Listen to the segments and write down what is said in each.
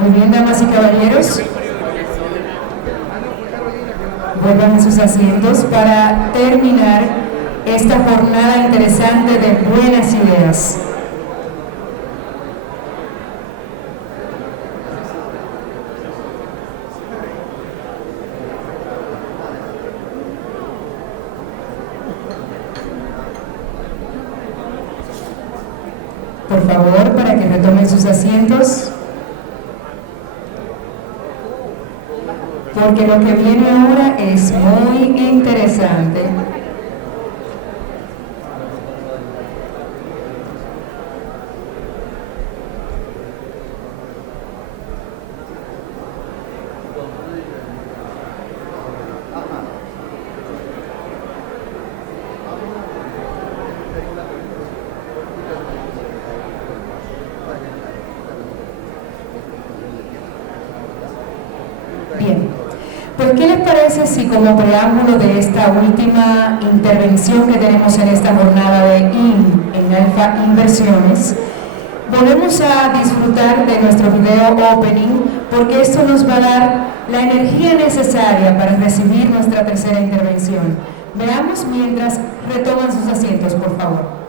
Muy bien, damas y caballeros, vuelvan a sus asientos para terminar esta jornada interesante de buenas ideas. Por favor, para que retomen sus asientos, porque lo que viene ahora es muy interesante. Bien, pues ¿qué les parece si como preámbulo de esta última intervención que tenemos en esta jornada de en Alfa Inversiones, volvemos a disfrutar de nuestro video opening, porque esto nos va a dar la energía necesaria para recibir nuestra tercera intervención. Veamos mientras retoman sus asientos, por favor.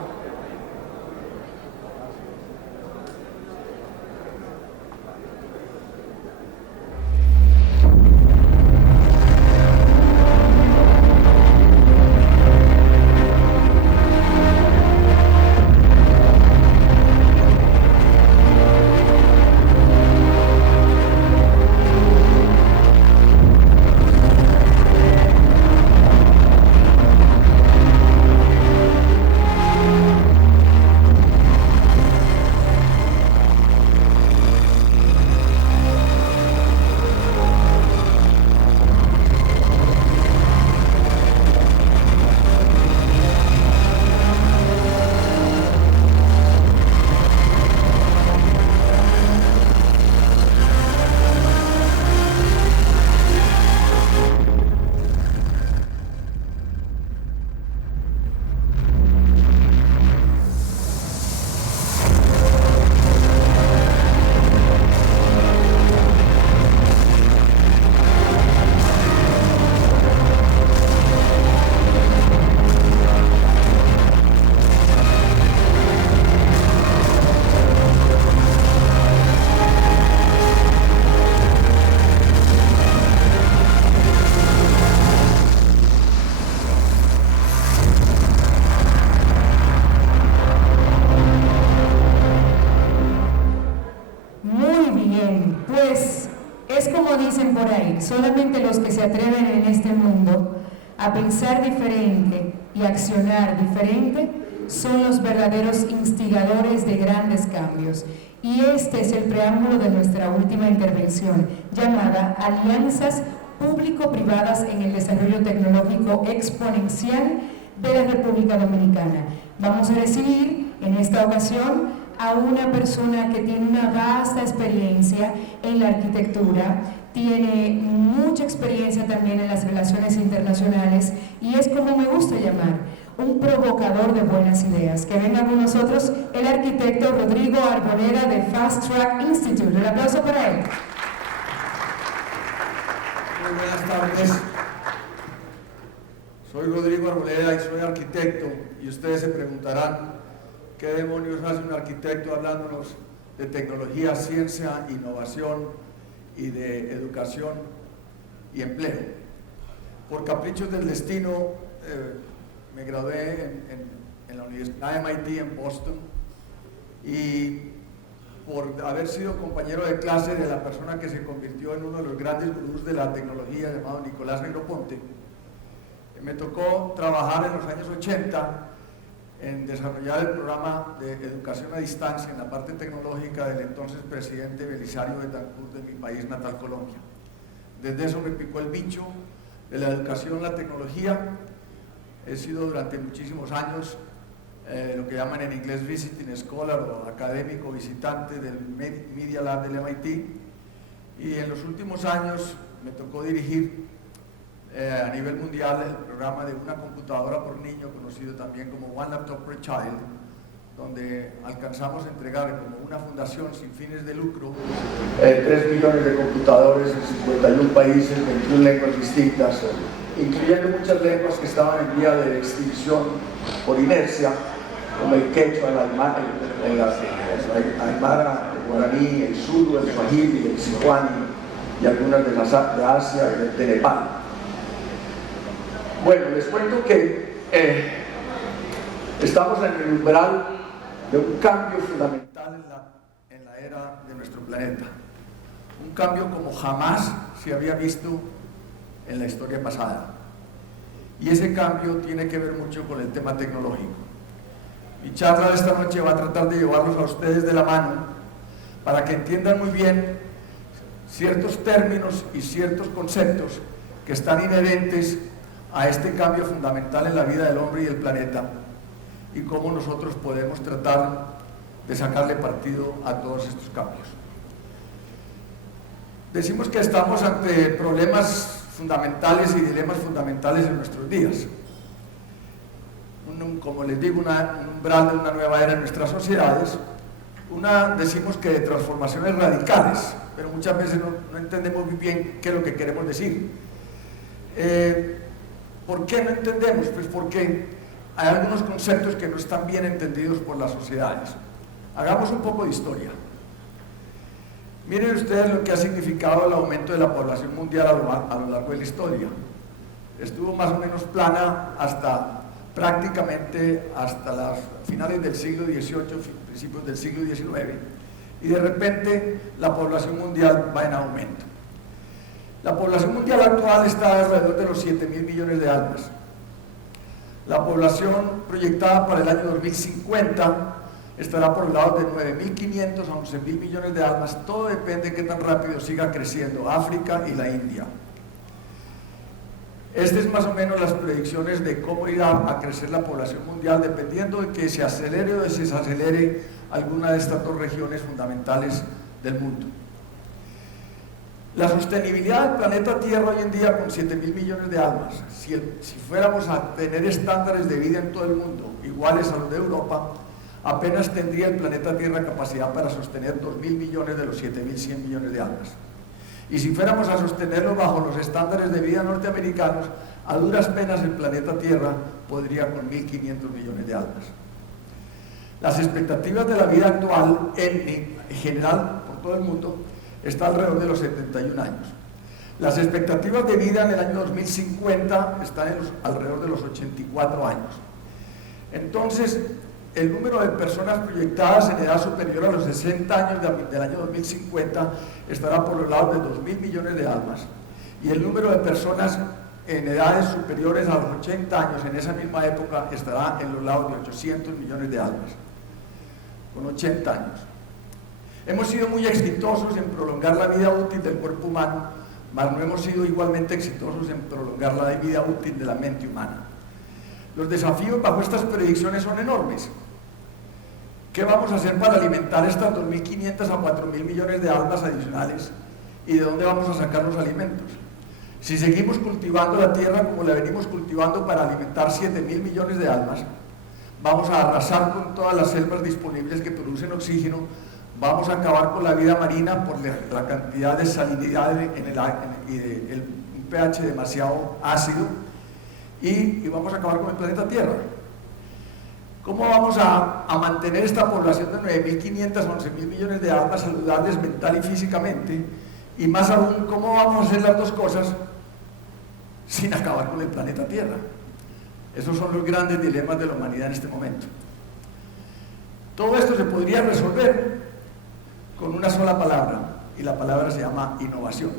Solamente los que se atreven en este mundo a pensar diferente y accionar diferente son los verdaderos instigadores de grandes cambios. Y este es el preámbulo de nuestra última intervención, llamada Alianzas Público-Privadas en el Desarrollo Tecnológico Exponencial de la República Dominicana. Vamos a recibir en esta ocasión a una persona que tiene una vasta experiencia en la arquitectura, tiene mucha experiencia también en las relaciones internacionales y es, como me gusta llamar, un provocador de buenas ideas. Que venga con nosotros el arquitecto Rodrigo Arboleda de Fast Track Institute. Un aplauso para él. Muy buenas tardes. Soy Rodrigo Arboleda y soy arquitecto, y ustedes se preguntarán qué demonios hace un arquitecto hablándonos de tecnología, ciencia, innovación y de educación y empleo. Por caprichos del destino me gradué en la Universidad MIT en Boston, y por haber sido compañero de clase de la persona que se convirtió en uno de los grandes gurús de la tecnología, llamado Nicolás Negroponte, me tocó trabajar en los años 80 en desarrollar el programa de educación a distancia en la parte tecnológica del entonces presidente Belisario Betancur de mi país natal, Colombia. Desde eso me picó el bicho de la educación, la tecnología. He sido durante muchísimos años lo que llaman en inglés visiting scholar o académico visitante del Media Lab del MIT, y en los últimos años me tocó dirigir a nivel mundial el programa de una computadora por niño, conocido también como One Laptop per Child, donde alcanzamos a entregar como una fundación sin fines de lucro 3 millones de computadores en 51 países, 21 lenguas distintas, incluyendo muchas lenguas que estaban en vía de extinción por inercia, como el quechua, el aymara, el guaraní, el zulu, el swahili, el sihuani y algunas de Asia y de Nepal. Bueno, les cuento que estamos en el umbral de un cambio fundamental en la era de nuestro planeta. Un cambio como jamás se había visto en la historia pasada. Y ese cambio tiene que ver mucho con el tema tecnológico. Mi charla de esta noche va a tratar de llevarlos a ustedes de la mano para que entiendan muy bien ciertos términos y ciertos conceptos que están inherentes a este cambio fundamental en la vida del hombre y del planeta, y cómo nosotros podemos tratar de sacarle partido a todos estos cambios. Decimos que estamos ante problemas fundamentales y dilemas fundamentales en nuestros días. Como les digo, un umbral de una nueva era en nuestras sociedades. Decimos que de transformaciones radicales, pero muchas veces no entendemos muy bien qué es lo que queremos decir. ¿Por qué no entendemos? Pues porque hay algunos conceptos que no están bien entendidos por las sociedades. Hagamos un poco de historia. Miren ustedes lo que ha significado el aumento de la población mundial a lo largo de la historia. Estuvo más o menos plana prácticamente hasta las finales del siglo XVIII, principios del siglo XIX, y de repente la población mundial va en aumento. La población mundial actual está alrededor de los 7.000 millones de almas. La población proyectada para el año 2050 estará por el lado de 9.500 a 11.000 millones de almas. Todo depende de qué tan rápido siga creciendo África y la India. Estas es más o menos las predicciones de cómo irá a crecer la población mundial, dependiendo de que se acelere o desacelere alguna de estas dos regiones fundamentales del mundo. La sostenibilidad del planeta Tierra hoy en día, con 7.000 millones de almas, si fuéramos a tener estándares de vida en todo el mundo iguales a los de Europa, apenas tendría el planeta Tierra capacidad para sostener 2.000 millones de los 7.100 millones de almas. Y si fuéramos a sostenerlo bajo los estándares de vida norteamericanos, a duras penas el planeta Tierra podría con 1.500 millones de almas. Las expectativas de la vida actual, en general, por todo el mundo, está alrededor de los 71 años. Las expectativas de vida en el año 2050 están alrededor de los 84 años. Entonces, el número de personas proyectadas en edad superior a los 60 años del año 2050 estará por los lados de 2.000 millones de almas. Y el número de personas en edades superiores a los 80 años en esa misma época estará en los lados de 800 millones de almas, con 80 años. Hemos sido muy exitosos en prolongar la vida útil del cuerpo humano, mas no hemos sido igualmente exitosos en prolongar la vida útil de la mente humana. Los desafíos bajo estas predicciones son enormes. ¿Qué vamos a hacer para alimentar estas 2.500 a 4.000 millones de almas adicionales? ¿Y de dónde vamos a sacar los alimentos? Si seguimos cultivando la tierra como la venimos cultivando para alimentar 7.000 millones de almas, vamos a arrasar con todas las selvas disponibles que producen oxígeno, vamos a acabar con la vida marina por la cantidad de salinidad en el aire y un pH demasiado ácido, y vamos a acabar con el planeta Tierra. ¿Cómo vamos a mantener esta población de 9.500 a 11.000 millones de almas saludables mental y físicamente? Y más aún, ¿cómo vamos a hacer las dos cosas sin acabar con el planeta Tierra? Esos son los grandes dilemas de la humanidad en este momento. Todo esto se podría resolver con una sola palabra, y la palabra se llama innovación.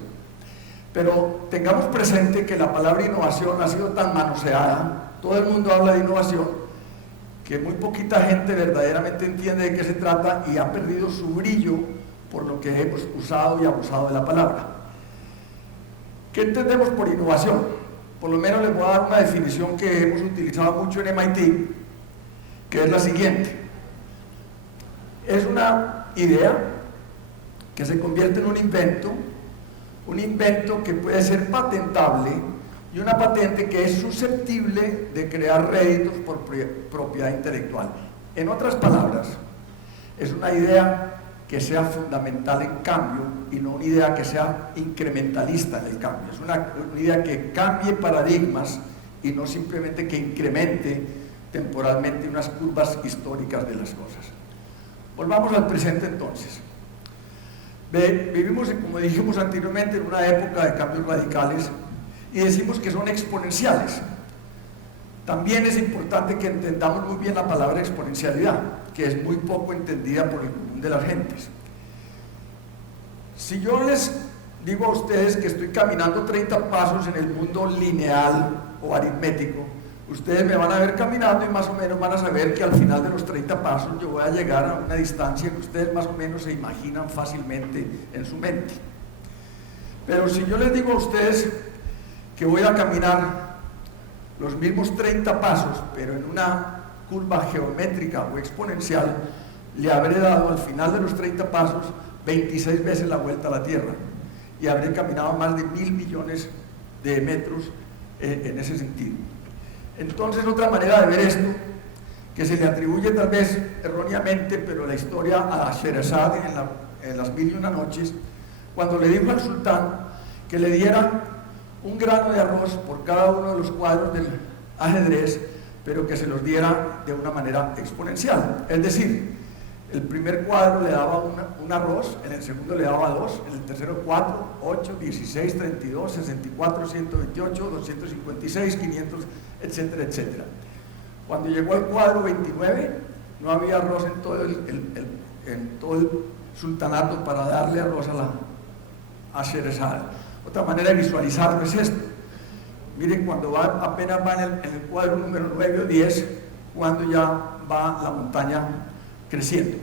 Pero tengamos presente que la palabra innovación ha sido tan manoseada, todo el mundo habla de innovación, que muy poquita gente verdaderamente entiende de qué se trata y ha perdido su brillo por lo que hemos usado y abusado de la palabra. ¿Qué entendemos por innovación? Por lo menos les voy a dar una definición que hemos utilizado mucho en MIT, que es la siguiente. Es una idea que se convierte en un invento que puede ser patentable, y una patente que es susceptible de crear réditos por propiedad intelectual. En otras palabras, es una idea que sea fundamental en cambio y no una idea que sea incrementalista en el cambio. Es una idea que cambie paradigmas y no simplemente que incremente temporalmente unas curvas históricas de las cosas. Volvamos al presente entonces. Vivimos, como dijimos anteriormente, en una época de cambios radicales y decimos que son exponenciales. También es importante que entendamos muy bien la palabra exponencialidad, que es muy poco entendida por el común de las gentes. Si yo les digo a ustedes que estoy caminando 30 pasos en el mundo lineal o aritmético, ustedes me van a ver caminando y más o menos van a saber que al final de los 30 pasos yo voy a llegar a una distancia que ustedes más o menos se imaginan fácilmente en su mente. Pero si yo les digo a ustedes que voy a caminar los mismos 30 pasos, pero en una curva geométrica o exponencial, le habré dado al final de los 30 pasos 26 veces la vuelta a la Tierra y habré caminado más de 1.000 millones de metros en ese sentido. Entonces, otra manera de ver esto, que se le atribuye tal vez erróneamente, pero la historia a Sherazade en las 1001 noches, cuando le dijo al sultán que le diera un grano de arroz por cada uno de los cuadros del ajedrez, pero que se los diera de una manera exponencial. Es decir, el primer cuadro le daba un arroz, en el segundo le daba 2, en el tercero 4, 8, 16, 32, 64, 128, 256, 500, etcétera, etcétera. Cuando llegó al cuadro 29, no había arroz en todo el sultanato para darle arroz a Sherazade. Otra manera de visualizarlo es esto. Miren, cuando apenas va en el cuadro número 9 o 10, cuando ya va la montaña creciendo.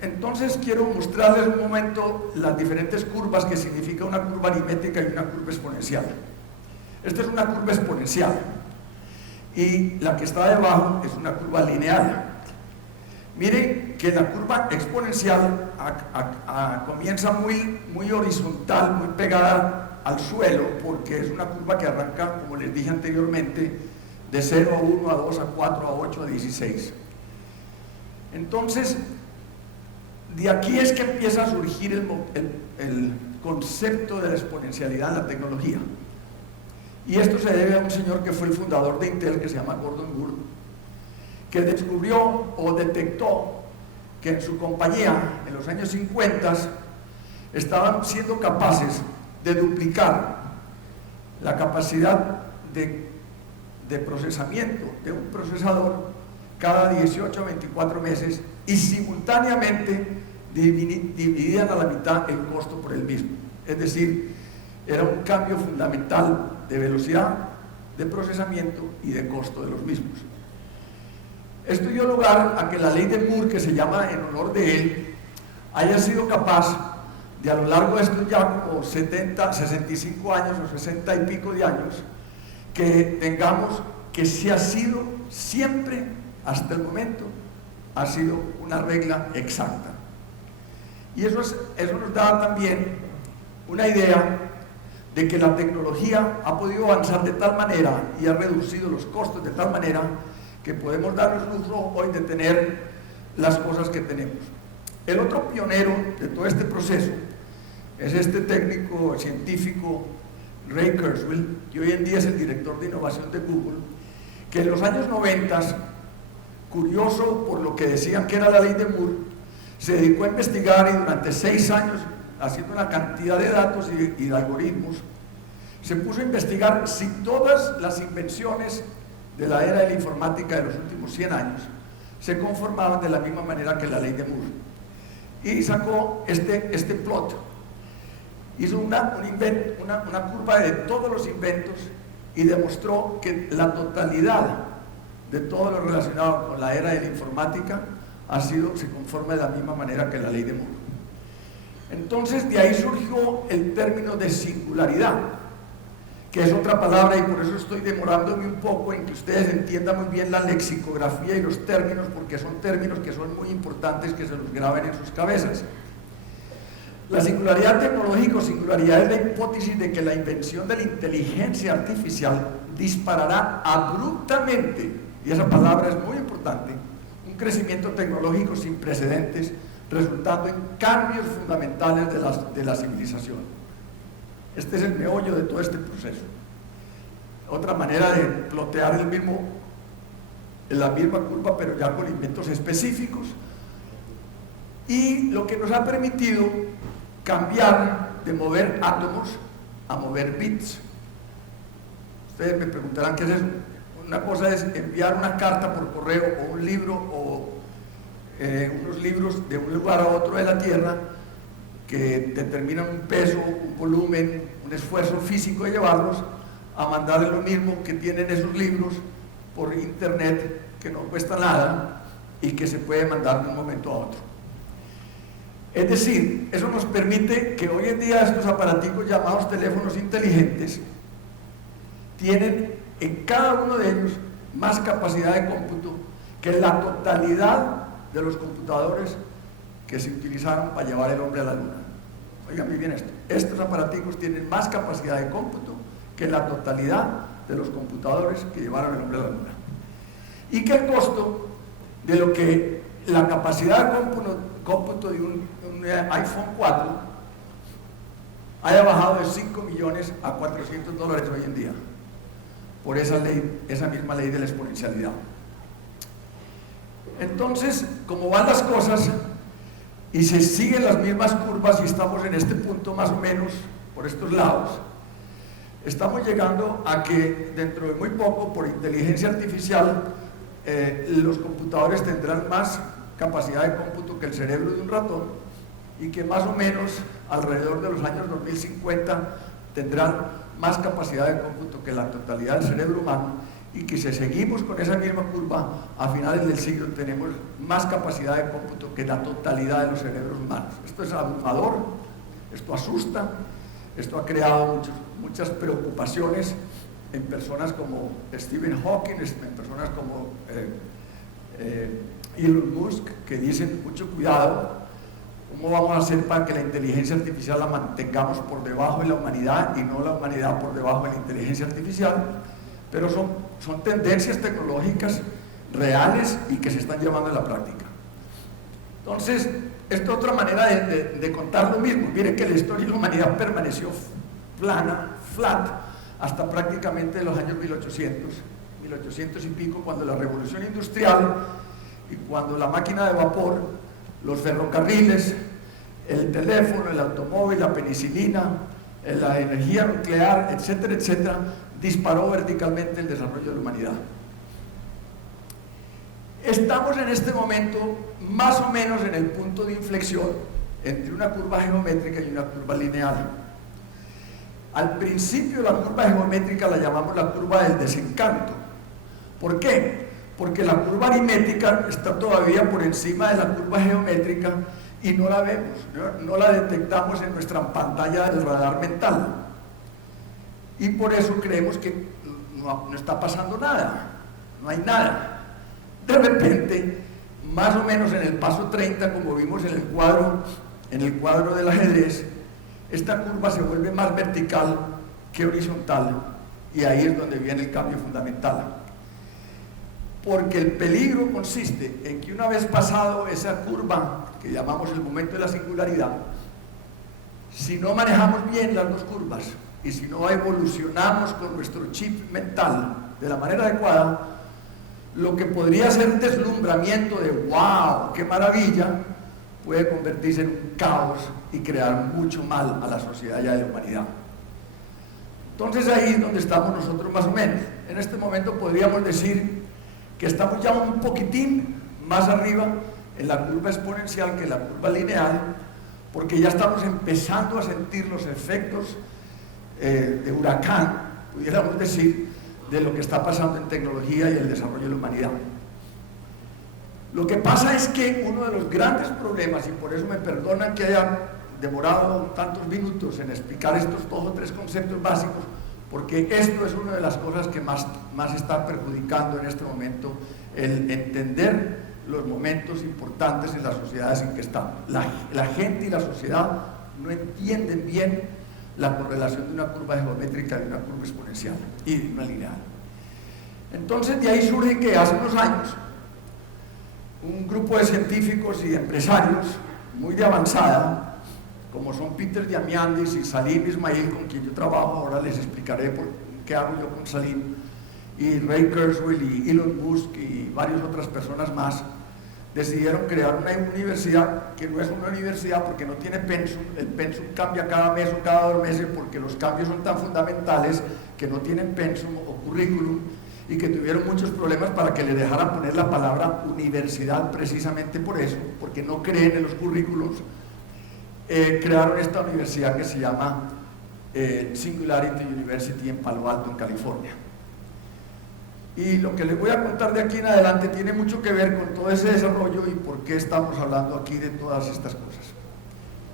Entonces quiero mostrarles un momento las diferentes curvas que significa una curva aritmética y una curva exponencial. Esta es una curva exponencial y la que está debajo es una curva lineal. Miren que la curva exponencial comienza muy horizontal, muy pegada al suelo, porque es una curva que arranca, como les dije anteriormente, de 0 a 1, a 2, a 4, a 8, a 16. Entonces, de aquí es que empieza a surgir el concepto de la exponencialidad en la tecnología. Y esto se debe a un señor que fue el fundador de Intel, que se llama Gordon Moore, que descubrió o detectó que en su compañía, en los años 50, estaban siendo capaces de duplicar la capacidad de procesamiento de un procesador cada 18 a 24 meses y simultáneamente dividían a la mitad el costo por el mismo. Es decir, era un cambio fundamental de velocidad, de procesamiento y de costo de los mismos. Esto dio lugar a que la ley de Moore, que se llama en honor de él, haya sido capaz de, a lo largo de estos ya como 65 años o 60 y pico de años, que tengamos que se ha sido siempre, hasta el momento, ha sido una regla exacta. Y eso nos da también una idea de que la tecnología ha podido avanzar de tal manera y ha reducido los costos de tal manera que podemos darnos el lujo hoy de tener las cosas que tenemos. El otro pionero de todo este proceso es este técnico científico Ray Kurzweil, que hoy en día es el director de innovación de Google, que en los años 90, curioso por lo que decían que era la ley de Moore, se dedicó a investigar y durante 6 años, haciendo una cantidad de datos y de algoritmos, se puso a investigar si todas las invenciones de la era de la informática de los últimos 100 años se conformaban de la misma manera que la ley de Moore. Y sacó este plot. Hizo una curva de todos los inventos y demostró que la totalidad de todo lo relacionado con la era de la informática se conforma de la misma manera que la ley de Moore. Entonces de ahí surgió el término de singularidad, que es otra palabra, y por eso estoy demorándome un poco en que ustedes entiendan muy bien la lexicografía y los términos, porque son términos que son muy importantes que se los graben en sus cabezas. La singularidad tecnológica o singularidad es la hipótesis de que la invención de la inteligencia artificial disparará abruptamente y esa palabra es muy importante, un crecimiento tecnológico sin precedentes, resultando en cambios fundamentales de la civilización. Este es el meollo de todo este proceso. Otra manera de plotear la misma curva, pero ya con inventos específicos, y lo que nos ha permitido cambiar de mover átomos a mover bits. Ustedes me preguntarán qué es eso. Una cosa es enviar una carta por correo o un libro o unos libros de un lugar a otro de la Tierra que determinan un peso, un volumen, un esfuerzo físico de llevarlos, a mandarle lo mismo que tienen esos libros por internet, que no cuesta nada y que se puede mandar de un momento a otro. Es decir, eso nos permite que hoy en día estos aparaticos llamados teléfonos inteligentes tienen en cada uno de ellos más capacidad de cómputo que la totalidad de los computadores que se utilizaron para llevar el hombre a la luna. Oigan muy bien esto, estos aparaticos tienen más capacidad de cómputo que la totalidad de los computadores que llevaron el hombre a la luna. Y que el costo de lo que la capacidad de cómputo de un iPhone 4 haya bajado de 5 millones a $400 hoy en día, por esa misma ley de la exponencialidad. Entonces, como van las cosas y se siguen las mismas curvas y estamos en este punto más o menos por estos lados, estamos llegando a que dentro de muy poco, por inteligencia artificial, los computadores tendrán más capacidad de cómputo que el cerebro de un ratón, y que más o menos alrededor de los años 2050 tendrán más capacidad de cómputo que la totalidad del cerebro humano, y que si seguimos con esa misma curva, a finales del siglo tenemos más capacidad de cómputo que la totalidad de los cerebros humanos. Esto es abrumador, esto asusta, esto ha creado muchas preocupaciones en personas como Stephen Hawking, en personas como Elon Musk, que dicen mucho cuidado, ¿cómo vamos a hacer para que la inteligencia artificial la mantengamos por debajo de la humanidad y no la humanidad por debajo de la inteligencia artificial? Pero son tendencias tecnológicas reales y que se están llevando a la práctica. Entonces, esta es otra manera de contar lo mismo. Miren que la historia de la humanidad permaneció flat, hasta prácticamente los años 1800 y pico, cuando la revolución industrial y cuando la máquina de vapor, los ferrocarriles, el teléfono, el automóvil, la penicilina, la energía nuclear, etcétera, etcétera, disparó verticalmente el desarrollo de la humanidad. Estamos en este momento más o menos en el punto de inflexión entre una curva geométrica y una curva lineal. Al principio la curva geométrica la llamamos la curva del desencanto. ¿Por qué? Porque la curva aritmética está todavía por encima de la curva geométrica y no la vemos, no la detectamos en nuestra pantalla del radar mental. Y por eso creemos que no está pasando nada, no hay nada. De repente, más o menos en el paso 30, como vimos en el cuadro del ajedrez, esta curva se vuelve más vertical que horizontal, y ahí es donde viene el cambio fundamental. Porque el peligro consiste en que una vez pasado esa curva, que llamamos el momento de la singularidad, si no manejamos bien las dos curvas y si no evolucionamos con nuestro chip mental de la manera adecuada, lo que podría ser un deslumbramiento de ¡wow! ¡Qué maravilla!, puede convertirse en un caos y crear mucho mal a la sociedad y a la humanidad. Entonces ahí es donde estamos nosotros más o menos. En este momento podríamos decir que estamos ya un poquitín más arriba en la curva exponencial que en la curva lineal, porque ya estamos empezando a sentir los efectos de huracán, pudiéramos decir, de lo que está pasando en tecnología y el desarrollo de la humanidad. Lo que pasa es que uno de los grandes problemas, y por eso me perdonan que haya demorado tantos minutos en explicar estos 2 o 3 conceptos básicos, porque esto es una de las cosas que más está perjudicando en este momento, el entender los momentos importantes en las sociedades en que estamos. La gente y la sociedad no entienden bien la correlación de una curva geométrica y una curva exponencial y una lineal. Entonces de ahí surge que hace unos años un grupo de científicos y empresarios muy de avanzada, como son Peter Diamandis y Salim Ismail, con quien yo trabajo, ahora les explicaré por qué hago yo con Salim, y Ray Kurzweil y Elon Musk y varias otras personas más, decidieron crear una universidad que no es una universidad porque no tiene pensum. El pensum cambia cada mes o cada 2 meses porque los cambios son tan fundamentales que no tienen pensum o currículum, y que tuvieron muchos problemas para que le dejaran poner la palabra universidad precisamente por eso, porque no creen en los currículos. Crearon esta universidad que se llama Singularity University en Palo Alto, en California. Y lo que les voy a contar de aquí en adelante tiene mucho que ver con todo ese desarrollo y por qué estamos hablando aquí de todas estas cosas.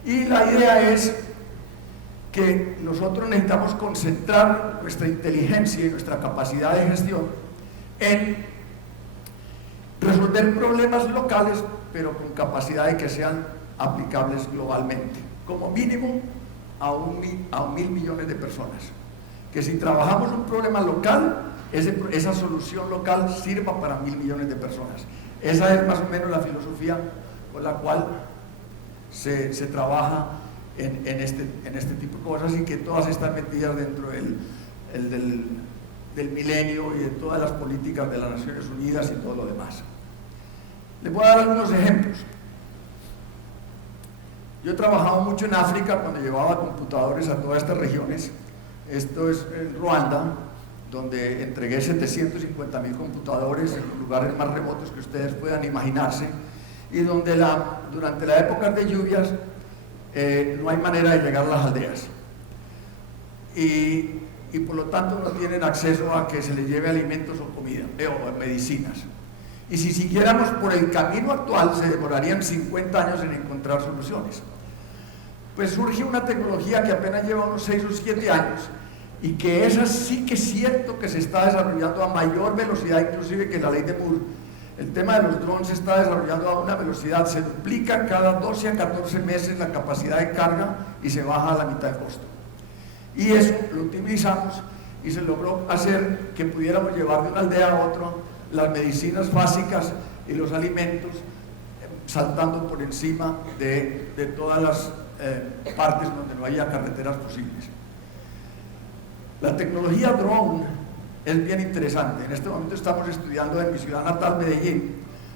Y la idea es que nosotros necesitamos concentrar nuestra inteligencia y nuestra capacidad de gestión en resolver problemas locales, pero con capacidad de que sean aplicables globalmente, como mínimo a 1.000 millones de personas. Que si trabajamos un problema local, esa solución local sirva para 1.000 millones de personas. Esa es más o menos la filosofía con la cual se trabaja en este tipo de cosas, y que todas están metidas dentro del milenio y de todas las políticas de las Naciones Unidas y todo lo demás. Les voy a dar algunos ejemplos. Yo he trabajado mucho en África cuando llevaba computadores a todas estas regiones. Esto es en Ruanda, donde entregué 750.000 computadores en los lugares más remotos que ustedes puedan imaginarse, y donde durante la época de lluvias no hay manera de llegar a las aldeas, y por lo tanto no tienen acceso a que se les lleve alimentos o comida o medicinas. Y si siguiéramos por el camino actual, se demorarían 50 años en encontrar soluciones. Pues surge una tecnología que apenas lleva unos 6 o 7 años, y que esa sí que es cierto que se está desarrollando a mayor velocidad inclusive que la ley de Moore. El tema de los drones se está desarrollando a una velocidad, se duplica cada 12 a 14 meses la capacidad de carga y se baja a la mitad de costo. Y eso lo utilizamos y se logró hacer que pudiéramos llevar de una aldea a otra las medicinas básicas y los alimentos, saltando por encima de todas las partes donde no haya carreteras posibles. La tecnología drone es bien interesante. En este momento estamos estudiando en mi ciudad natal, Medellín,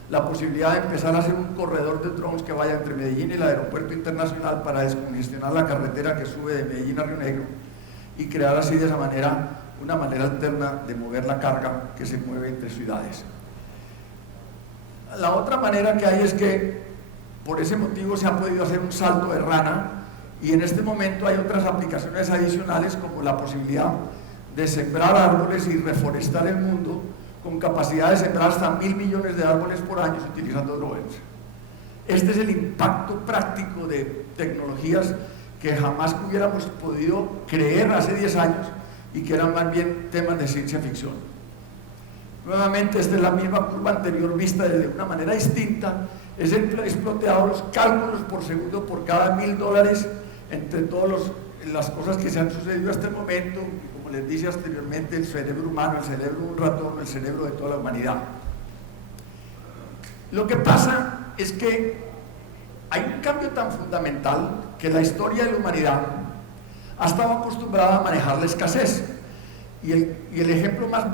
la posibilidad de empezar a hacer un corredor de drones que vaya entre Medellín y el aeropuerto internacional para descongestionar la carretera que sube de Medellín a Río Negro, y crear así de esa manera una manera alterna de mover la carga que se mueve entre ciudades. La otra manera que hay es que por ese motivo se ha podido hacer un salto de rana, y en este momento hay otras aplicaciones adicionales, como la posibilidad de sembrar árboles y reforestar el mundo con capacidad de sembrar hasta 1.000 millones de árboles por año utilizando drones. Este es el impacto práctico de tecnologías que jamás hubiéramos podido creer hace 10 años y que eran más bien temas de ciencia ficción. Nuevamente, esta es la misma curva anterior vista de una manera distinta. Es exploteado los cálculos por segundo por cada $1.000 entre todas las cosas que se han sucedido hasta el momento. Como les dije anteriormente, el cerebro humano, el cerebro de un ratón, el cerebro de toda la humanidad. Lo que pasa es que hay un cambio tan fundamental que la historia de la humanidad ha estado acostumbrada a manejar la escasez. Y el ejemplo más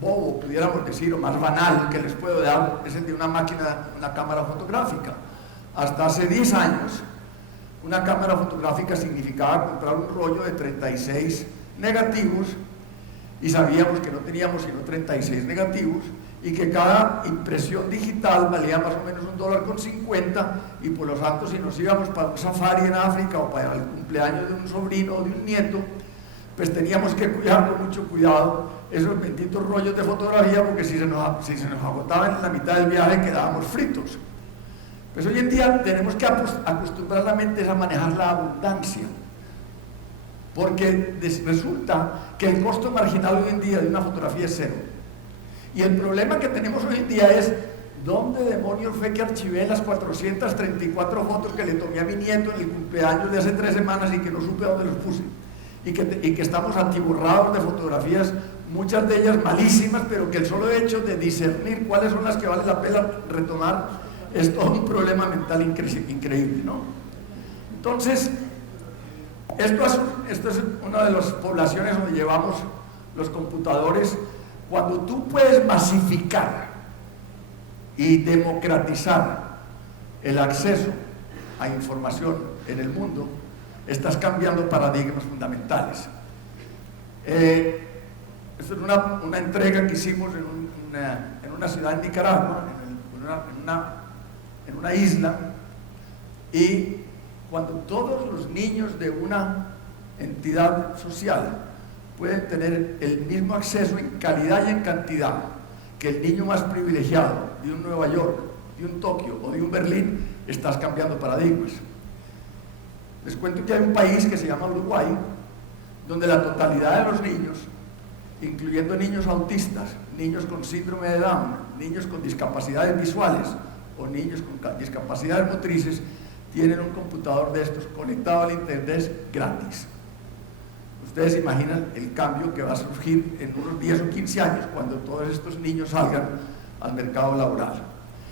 bobo, pudiéramos decir, o más banal que les puedo dar, es el de una máquina, una cámara fotográfica. Hasta hace 10 años, una cámara fotográfica significaba comprar un rollo de 36 negativos, y sabíamos que no teníamos sino 36 negativos, y que cada impresión digital valía más o menos $1.50, y por lo tanto, si nos íbamos para un safari en África o para el cumpleaños de un sobrino o de un nieto, pues teníamos que cuidar con mucho cuidado esos benditos rollos de fotografía, porque si se nos agotaban en la mitad del viaje quedábamos fritos. Pues hoy en día tenemos que acostumbrar la mente a manejar la abundancia, porque resulta que el costo marginal hoy en día de una fotografía es 0. Y el problema que tenemos hoy en día es: ¿dónde demonios fue que archivé las 434 fotos que le tomé a mi nieto en el cumpleaños de hace 3 semanas y que no supe a dónde los puse? Y que estamos atiborrados de fotografías muchas de ellas malísimas, pero que el solo hecho de discernir cuáles son las que vale la pena retomar es todo un problema mental increíble, ¿no? Entonces, esto es una de las poblaciones donde llevamos los computadores. Cuando tú puedes masificar y democratizar el acceso a información en el mundo, estás cambiando paradigmas fundamentales. Esto es una entrega que hicimos en una ciudad en Nicaragua, en una isla, y cuando todos los niños de una entidad social pueden tener el mismo acceso en calidad y en cantidad que el niño más privilegiado de un Nueva York, de un Tokio o de un Berlín, estás cambiando paradigmas. Les cuento que hay un país que se llama Uruguay, donde la totalidad de los niños, incluyendo niños autistas, niños con síndrome de Down, niños con discapacidades visuales o niños con discapacidades motrices, tienen un computador de estos conectado al internet gratis. Ustedes se imaginan el cambio que va a surgir en unos 10 o 15 años cuando todos estos niños salgan al mercado laboral.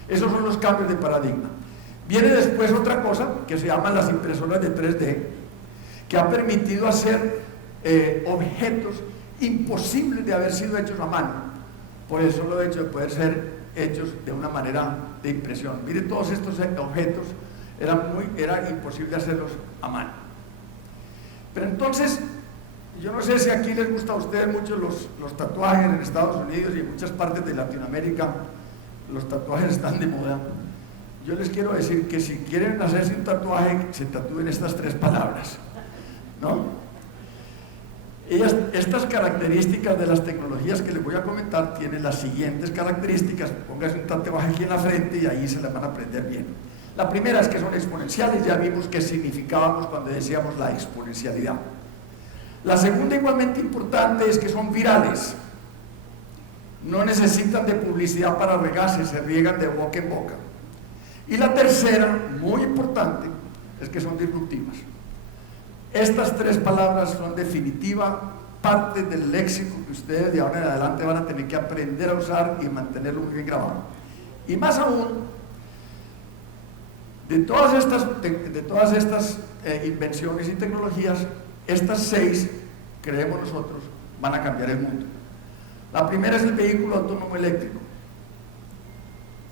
Esos son los cambios de paradigma. Viene después otra cosa que se llaman las impresoras de 3D, que ha permitido hacer objetos imposibles de haber sido hechos a mano, por el solo hecho de poder ser hechos de una manera de impresión. Miren, todos estos objetos era imposible hacerlos a mano. Pero entonces, yo no sé si aquí les gusta a ustedes mucho los tatuajes en Estados Unidos y en muchas partes de Latinoamérica, los tatuajes están de moda. Yo les quiero decir que si quieren hacerse un tatuaje, se tatúen estas 3 palabras, ¿no? Estas características de las tecnologías que les voy a comentar tienen las siguientes características. Pónganse un tatuaje aquí en la frente y ahí se las van a aprender bien. La primera es que son exponenciales, ya vimos qué significábamos cuando decíamos la exponencialidad. La segunda, igualmente importante, es que son virales. No necesitan de publicidad para regarse, se riegan de boca en boca. Y la tercera, muy importante, es que son disruptivas. Estas 3 palabras son definitiva parte del léxico que ustedes de ahora en adelante van a tener que aprender a usar y mantenerlo muy bien grabado. Y más aún, de todas estas invenciones y tecnologías, estas 6, creemos nosotros, van a cambiar el mundo. La primera es el vehículo autónomo eléctrico.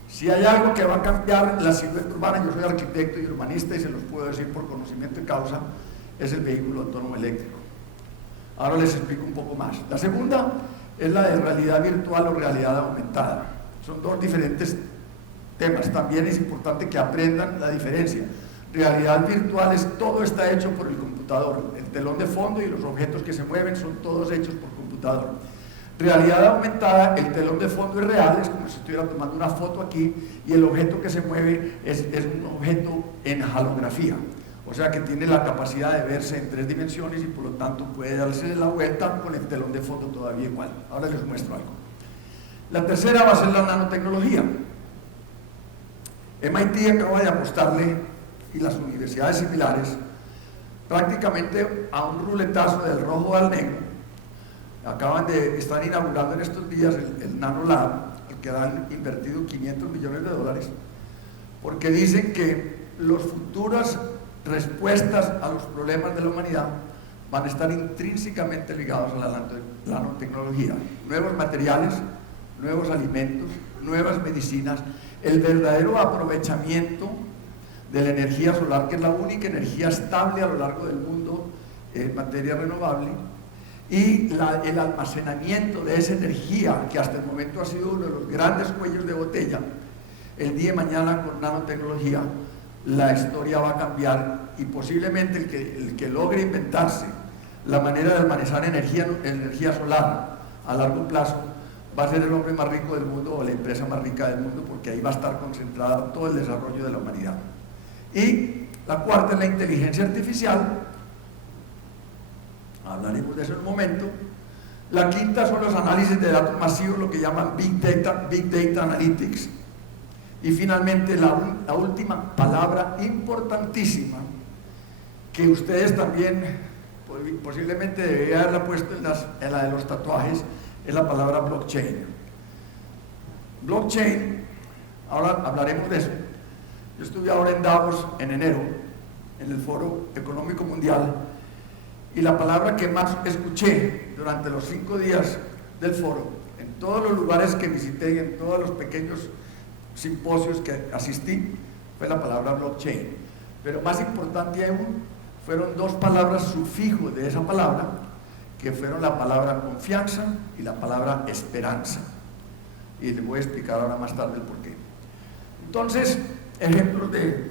Si hay algo que va a cambiar la silueta urbana, yo soy arquitecto y urbanista y se los puedo decir por conocimiento de causa, es el vehículo autónomo eléctrico. Ahora les explico un poco más. La segunda es la de realidad virtual o realidad aumentada. Son 2 diferentes temas. También es importante que aprendan la diferencia. Realidad virtual todo está hecho por el computador. El telón de fondo y los objetos que se mueven son todos hechos por computador. Realidad aumentada, el telón de fondo es real, es como si estuviera tomando una foto aquí, y el objeto que se mueve es un objeto en holografía. O sea que tiene la capacidad de verse en 3 dimensiones y por lo tanto puede darse la vuelta con el telón de fondo todavía igual. Ahora les muestro algo. La tercera va a ser la nanotecnología. MIT acaba de apostarle, y las universidades similares, prácticamente a un ruletazo del rojo al negro. Están inaugurando en estos días el NanoLab, al que han invertido $500 millones, porque dicen que las futuras respuestas a los problemas de la humanidad van a estar intrínsecamente ligados a la nanotecnología. Nuevos materiales, nuevos alimentos, nuevas medicinas, el verdadero aprovechamiento de la energía solar, que es la única energía estable a lo largo del mundo en materia renovable, y el almacenamiento de esa energía, que hasta el momento ha sido uno de los grandes cuellos de botella. El día de mañana, con nanotecnología, la historia va a cambiar, y posiblemente el que logre inventarse la manera de almacenar energía solar a largo plazo va a ser el hombre más rico del mundo o la empresa más rica del mundo, porque ahí va a estar concentrado todo el desarrollo de la humanidad. Y la cuarta es la inteligencia artificial, hablaremos de eso en un momento. La quinta son los análisis de datos masivos, lo que llaman Big Data Analytics. Y finalmente la última palabra importantísima, que ustedes también posiblemente deberían haberla puesto en la de los tatuajes, es la palabra blockchain. Blockchain, ahora hablaremos de eso. Yo estuve ahora en Davos en enero, en el Foro Económico Mundial, y la palabra que más escuché durante los 5 días del foro, en todos los lugares que visité y en todos los pequeños simposios que asistí, fue la palabra blockchain. Pero más importante aún, fueron 2 palabras sufijo de esa palabra, que fueron la palabra confianza y la palabra esperanza. Y les voy a explicar ahora más tarde el porqué. Entonces, ejemplos de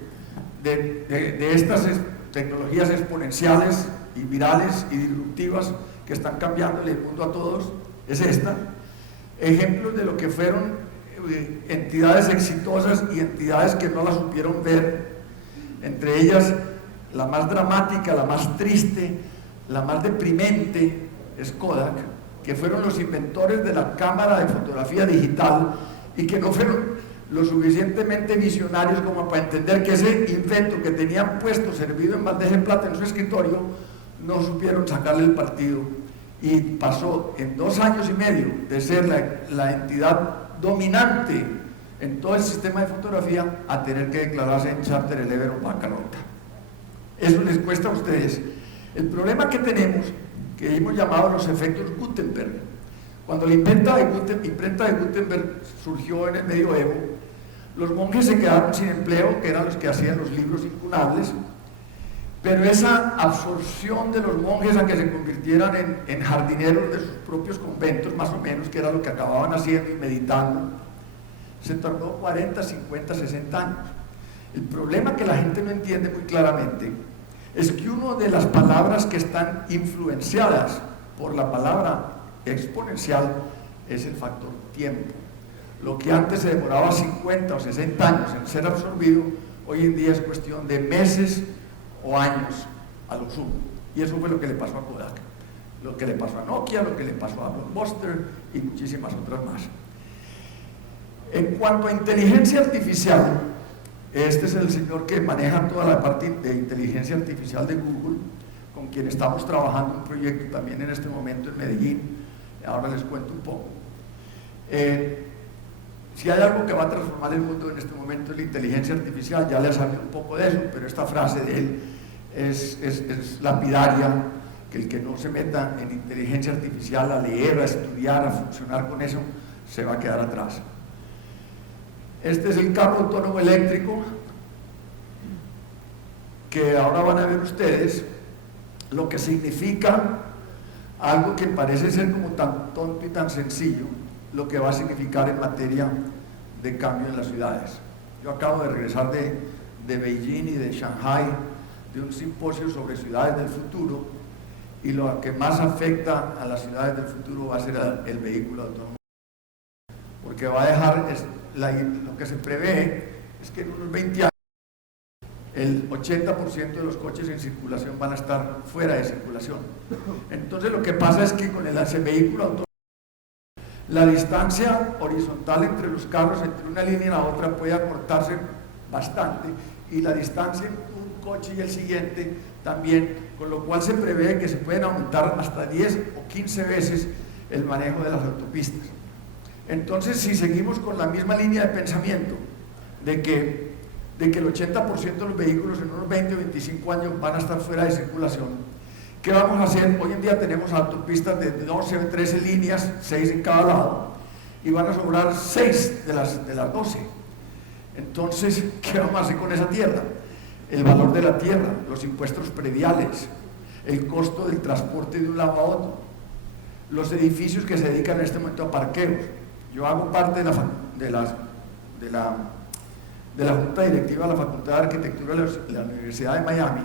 estas tecnologías exponenciales y virales y disruptivas que están cambiando el mundo a todos, es esta. Ejemplos de lo que fueron entidades exitosas y entidades que no las supieron ver, entre ellas la más dramática, la más triste, la más deprimente es Kodak, que fueron los inventores de la cámara de fotografía digital y que no fueron lo suficientemente visionarios como para entender que ese invento que tenían puesto, servido en bandeja de plata en su escritorio, no supieron sacarle el partido, y pasó en 2 años y medio de ser la entidad dominante en todo el sistema de fotografía a tener que declararse en Chapter 11 o bancarrota. Eso les cuesta a ustedes. El problema que tenemos, que hemos llamado los efectos Gutenberg, cuando la imprenta de Gutenberg surgió en el medioevo, los monjes se quedaron sin empleo, que eran los que hacían los libros incunables, pero esa absorción de los monjes a que se convirtieran en jardineros de sus propios conventos, más o menos, que era lo que acababan haciendo y meditando, se tardó 40, 50, 60 años. El problema que la gente no entiende muy claramente es que una de las palabras que están influenciadas por la palabra exponencial es el factor tiempo. Lo que antes se demoraba 50 o 60 años en ser absorbido, hoy en día es cuestión de meses o años a lo sumo. Y eso fue lo que le pasó a Kodak, lo que le pasó a Nokia, lo que le pasó a Blockbuster y muchísimas otras más. En cuanto a inteligencia artificial, este es el señor que maneja toda la parte de inteligencia artificial de Google, con quien estamos trabajando un proyecto también en este momento en Medellín. Ahora les cuento un poco. Si hay algo que va a transformar el mundo en este momento es la inteligencia artificial. Ya les hablé un poco de eso, pero esta frase de él es lapidaria, que el que no se meta en inteligencia artificial a leer, a estudiar, a funcionar con eso, se va a quedar atrás. Este es el carro autónomo eléctrico, que ahora van a ver ustedes lo que significa algo que parece ser como tan tonto y tan sencillo, lo que va a significar en materia de cambio en las ciudades. Yo acabo de regresar de Beijing y de Shanghai, de un simposio sobre ciudades del futuro, y lo que más afecta a las ciudades del futuro va a ser el vehículo autónomo, porque va a dejar, lo que se prevé es que en unos 20 años el 80% de los coches en circulación van a estar fuera de circulación. Entonces lo que pasa es que con ese vehículo autónomo, la distancia horizontal entre los carros, entre una línea y la otra, puede acortarse bastante, y la distancia entre un coche y el siguiente también, con lo cual se prevé que se pueden aumentar hasta 10 o 15 veces el manejo de las autopistas. Entonces, si seguimos con la misma línea de pensamiento de que el 80% de los vehículos en unos 20 o 25 años van a estar fuera de circulación, ¿qué vamos a hacer? Hoy en día tenemos autopistas de 12 o 13 líneas, 6 en cada lado, y van a sobrar 6 de las 12. Entonces, ¿qué vamos a hacer con esa tierra? El valor de la tierra, los impuestos prediales, el costo del transporte de un lado a otro, los edificios que se dedican en este momento a parqueos. Yo hago parte de la Junta Directiva de la Facultad de Arquitectura de la Universidad de Miami,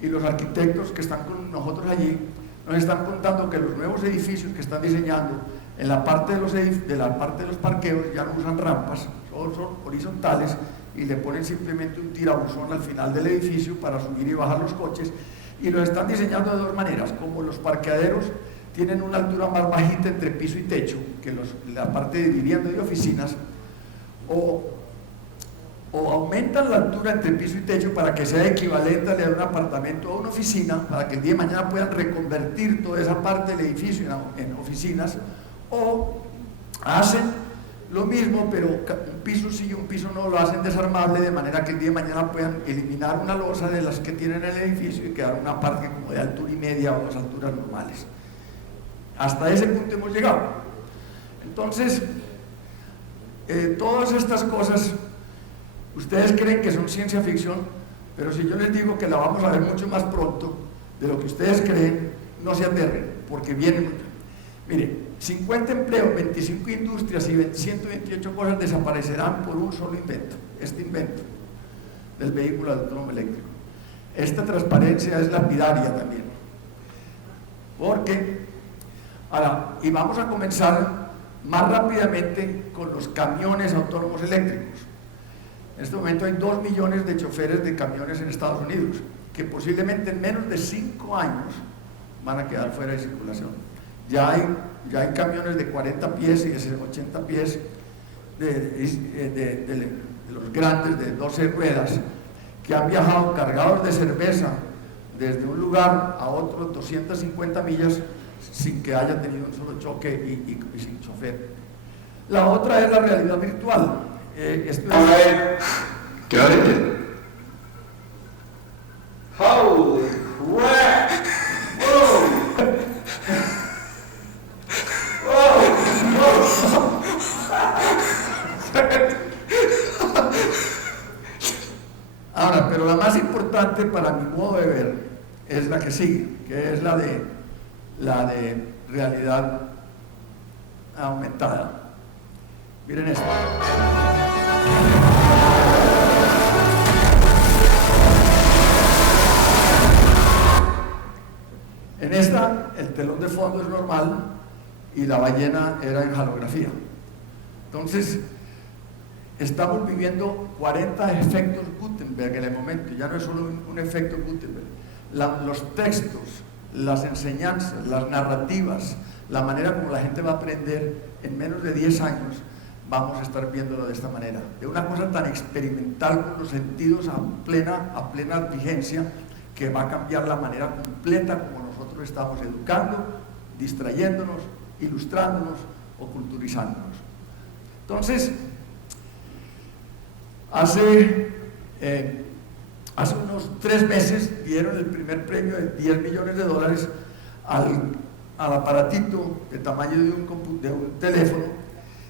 y los arquitectos que están con nosotros allí nos están contando que los nuevos edificios que están diseñando en la parte de los parqueos ya no usan rampas, son horizontales, y le ponen simplemente un tirabuzón al final del edificio para subir y bajar los coches, y los están diseñando de 2 maneras. Como los parqueaderos tienen una altura más bajita entre piso y techo que la parte de vivienda y oficinas, o aumentan la altura entre piso y techo para que sea equivalente a un apartamento o una oficina, para que el día de mañana puedan reconvertir toda esa parte del edificio en oficinas, o hacen lo mismo, pero un piso sí y un piso no, lo hacen desarmable, de manera que el día de mañana puedan eliminar una losa de las que tienen en el edificio y quedar una parte como de altura y media o 2 alturas normales. Hasta ese punto hemos llegado. Entonces, todas estas cosas, ustedes creen que son ciencia ficción, pero si yo les digo que la vamos a ver mucho más pronto de lo que ustedes creen, no se aterren, porque vienen. Mire, 50 empleos, 25 industrias y 128 cosas desaparecerán por un solo invento, este invento del vehículo autónomo eléctrico. Esta transparencia es lapidaria también, porque ahora, y vamos a comenzar más rápidamente con los camiones autónomos eléctricos. En este momento hay 2 millones de choferes de camiones en Estados Unidos, que posiblemente en menos de 5 años van a quedar fuera de circulación. Ya hay camiones de 40 pies y de 80 pies, de los grandes de 12 ruedas, que han viajado cargados de cerveza desde un lugar a otro 250 millas sin que haya tenido un solo choque y sin chofer. La otra es la realidad virtual. Esto es... ¿Qué oíste? Holy crap! Whoa! Ahora, pero la más importante para mi modo de ver es la que sigue, que es la de realidad aumentada. Miren esto. En esta, el telón de fondo es normal y la ballena era en halografía. Entonces, estamos viviendo 40 efectos Gutenberg en el momento, ya no es solo un efecto Gutenberg. Los textos, las enseñanzas, las narrativas, la manera como la gente va a aprender, en menos de 10 años vamos a estar viéndolo de esta manera. De una cosa tan experimental con los sentidos a plena vigencia, que va a cambiar la manera completa como nosotros estamos educando, distrayéndonos, ilustrándonos o culturizándonos. Entonces, hace unos 3 meses dieron el primer premio de $10 millones al aparatito de tamaño de un teléfono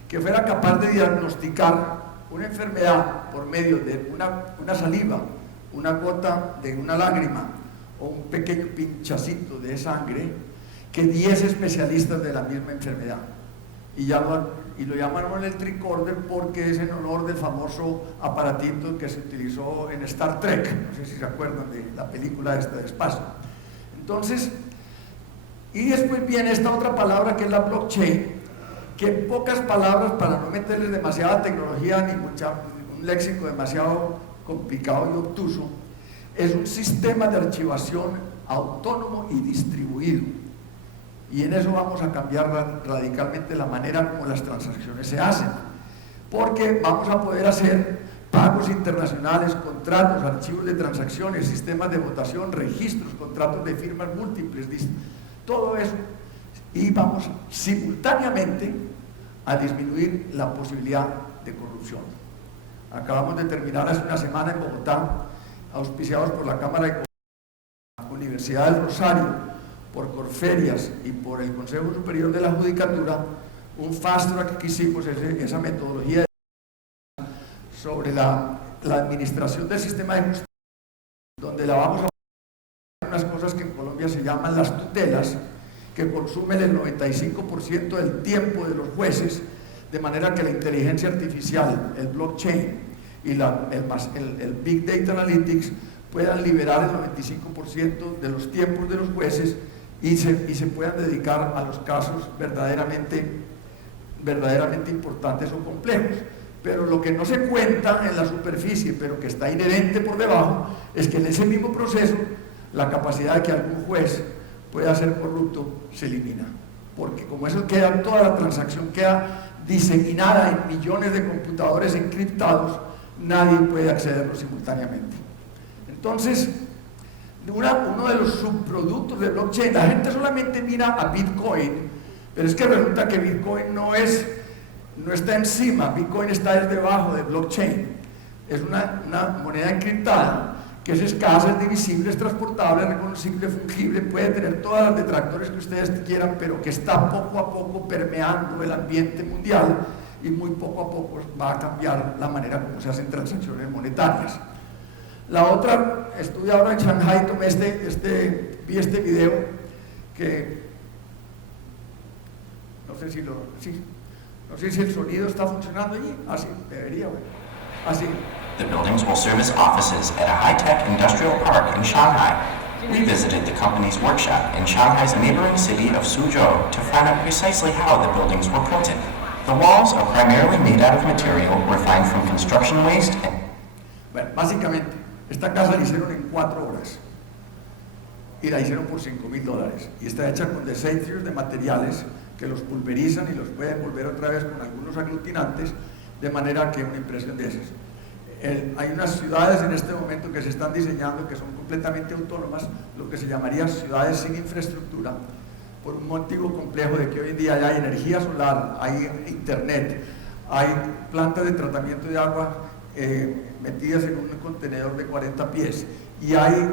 que fuera capaz de diagnosticar una enfermedad por medio de una saliva, una gota de una lágrima o un pequeño pinchacito de sangre, que 10 especialistas de la misma enfermedad. Y lo llamaron el tricorder porque es en honor del famoso aparatito que se utilizó en Star Trek, no sé si se acuerdan de la película esta de espacio. Entonces, y después viene esta otra palabra que es la blockchain, que en pocas palabras, para no meterles demasiada tecnología ni un léxico demasiado complicado y obtuso, es un sistema de archivación autónomo y distribuido. Y en eso vamos a cambiar radicalmente la manera como las transacciones se hacen, porque vamos a poder hacer pagos internacionales, contratos, archivos de transacciones, sistemas de votación, registros, contratos de firmas múltiples, todo eso, y vamos simultáneamente a disminuir la posibilidad de corrupción. Acabamos de terminar hace una semana en Bogotá, auspiciados por la Cámara de Comercio, la Universidad del Rosario, por Corferias y por el Consejo Superior de la Judicatura, un fast track que hicimos, esa metodología sobre la administración del sistema de justicia, donde la vamos a hacer unas cosas que en Colombia se llaman las tutelas, que consumen el 95% del tiempo de los jueces, de manera que la inteligencia artificial, el blockchain y el Big Data Analytics puedan liberar el 95% de los tiempos de los jueces y se puedan dedicar a los casos verdaderamente importantes o complejos. Pero lo que no se cuenta en la superficie, pero que está inherente por debajo, es que en ese mismo proceso la capacidad de que algún juez pueda ser corrupto se elimina, porque como eso queda, toda la transacción queda diseminada en millones de computadores encriptados, nadie puede accederlo simultáneamente. Entonces, uno de los subproductos de blockchain, la gente solamente mira a Bitcoin, Pero es que resulta que Bitcoin no está encima, Bitcoin está debajo de blockchain. Es una moneda encriptada que es escasa, es divisible, es transportable, es reconocible, fungible, puede tener todas las detractores que ustedes quieran, pero que está poco a poco permeando el ambiente mundial y muy poco a poco va a cambiar la manera como se hacen transacciones monetarias. La otra, estuve ahora en Shanghai, vi este video que no sé si el sonido está funcionando allí. Así, debería, bueno. Así. The buildings will serve as offices at a high-tech industrial park in Shanghai. We visited the company's workshop in Shanghai's neighboring city of Suzhou to find out precisely how the buildings were printed. The walls are primarily made out of material refined from construction waste and... Bueno, básicamente, esta casa la hicieron en 4 horas y la hicieron por $5,000 y está hecha con deshechos de materiales que los pulverizan y los pueden volver otra vez con algunos aglutinantes, de manera que una impresión de esas. Hay unas ciudades en este momento que se están diseñando que son completamente autónomas, lo que se llamaría ciudades sin infraestructura, por un motivo complejo de que hoy en día ya hay energía solar, hay internet, hay plantas de tratamiento de agua metidas en un contenedor de 40 pies y hay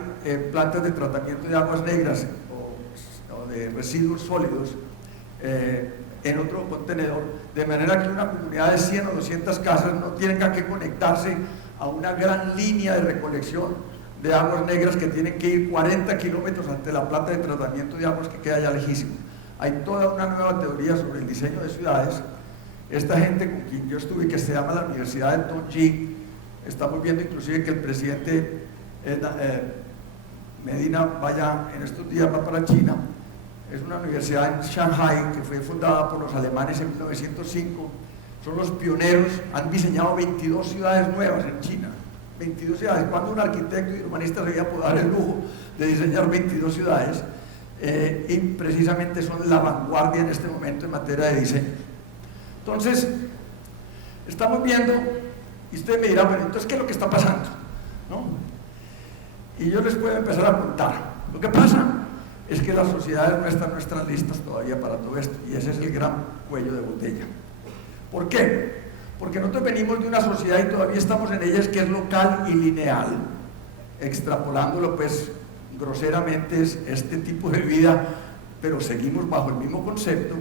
plantas de tratamiento de aguas negras o de residuos sólidos en otro contenedor, de manera que una comunidad de 100 o 200 casas no tenga que conectarse a una gran línea de recolección de aguas negras que tienen que ir 40 kilómetros ante la planta de tratamiento de aguas que queda ya lejísimo. Hay toda una nueva teoría sobre el diseño de ciudades. Esta gente con quien yo estuve, que se llama la Universidad de Tongji, estamos viendo inclusive que el presidente Medina vaya en estos días, va para China. Es una universidad en Shanghai que fue fundada por los alemanes en 1905. Son los pioneros, han diseñado 22 ciudades nuevas en China. 22 ciudades. ¿Cuándo un arquitecto y urbanista se iba a poder dar el lujo de diseñar 22 ciudades? Y precisamente son la vanguardia en este momento en materia de diseño. Entonces, estamos viendo, y usted me dirá, bueno, entonces, ¿qué es lo que está pasando? ¿No? Y yo les puedo empezar a contar. Lo que pasa es que las sociedades no están listas todavía para todo esto, y ese es el gran cuello de botella. ¿Por qué? Porque nosotros venimos de una sociedad y todavía estamos en ella, que es local y lineal. Extrapolándolo pues groseramente es este tipo de vida, pero seguimos bajo el mismo concepto,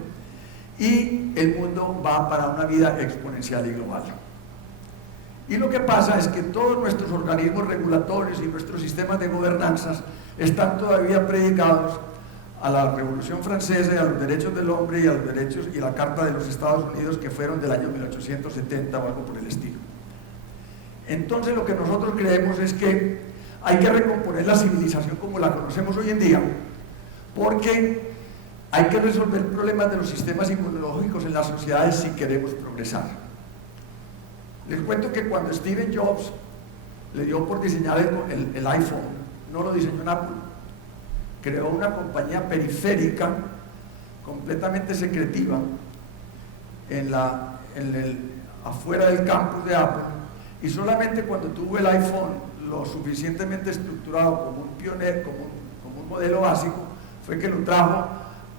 y el mundo va para una vida exponencial y global. Y lo que pasa es que todos nuestros organismos regulatorios y nuestros sistemas de gobernanzas están todavía predicados a la Revolución Francesa y a los derechos del hombre y a los derechos y a la Carta de los Estados Unidos, que fueron del año 1870 o algo por el estilo. Entonces lo que nosotros creemos es que hay que recomponer la civilización como la conocemos hoy en día, porque hay que resolver problemas de los sistemas inmunológicos en las sociedades si queremos progresar. Les cuento que cuando Steve Jobs le dio por diseñar el iPhone, no lo diseñó en Apple, creó una compañía periférica completamente secretiva afuera del campus de Apple, y solamente cuando tuvo el iPhone lo suficientemente estructurado como un pionero, como un modelo básico, fue que lo trajo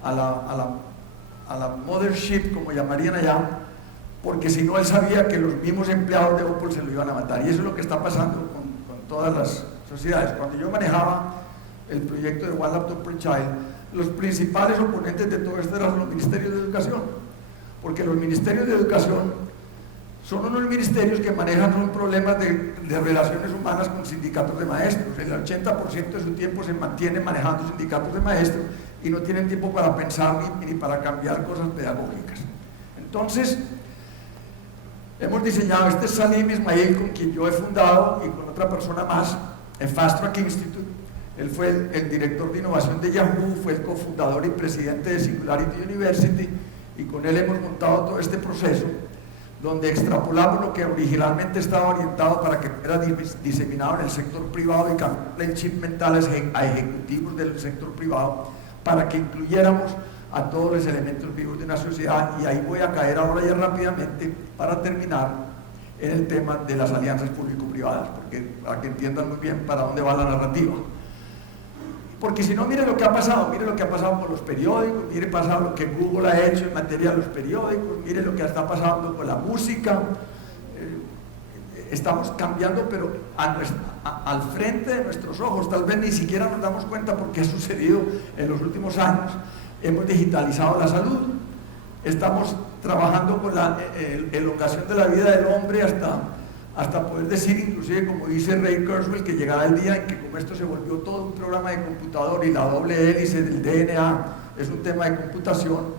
a la mothership, como llamarían allá, porque si no él sabía que los mismos empleados de Apple se lo iban a matar. Y eso es lo que está pasando con todas las sociedades. Cuando yo manejaba el proyecto de One Laptop Per Child, los principales oponentes de todo esto eran los ministerios de educación, porque los ministerios de educación son unos ministerios que manejan un problema de relaciones humanas con sindicatos de maestros. El 80% de su tiempo se mantiene manejando sindicatos de maestros y no tienen tiempo para pensar ni para cambiar cosas pedagógicas. Entonces, hemos diseñado este Salim Ismail, con quien yo he fundado, y con otra persona más, el Fast Track Institute. Él fue el director de innovación de Yahoo, fue el cofundador y presidente de Singularity University, y con él hemos montado todo este proceso, donde extrapolamos lo que originalmente estaba orientado para que fuera diseminado en el sector privado y cambiar el chip mental a ejecutivos del sector privado, para que incluyéramos a todos los elementos vivos de una sociedad. Y ahí voy a caer ahora ya rápidamente para terminar en el tema de las alianzas público-privadas, porque para que entiendan muy bien para dónde va la narrativa. Porque si no, mire lo que ha pasado con los periódicos, mire pasado lo que Google ha hecho en materia de los periódicos, mire lo que está pasando con la música. Estamos cambiando, pero al frente de nuestros ojos. Tal vez ni siquiera nos damos cuenta porque ha sucedido en los últimos años. Hemos digitalizado la salud, estamos trabajando con la elongación de la vida del hombre hasta poder decir, inclusive como dice Ray Kurzweil, que llegará el día en que como esto se volvió todo un programa de computador y la doble hélice del DNA es un tema de computación,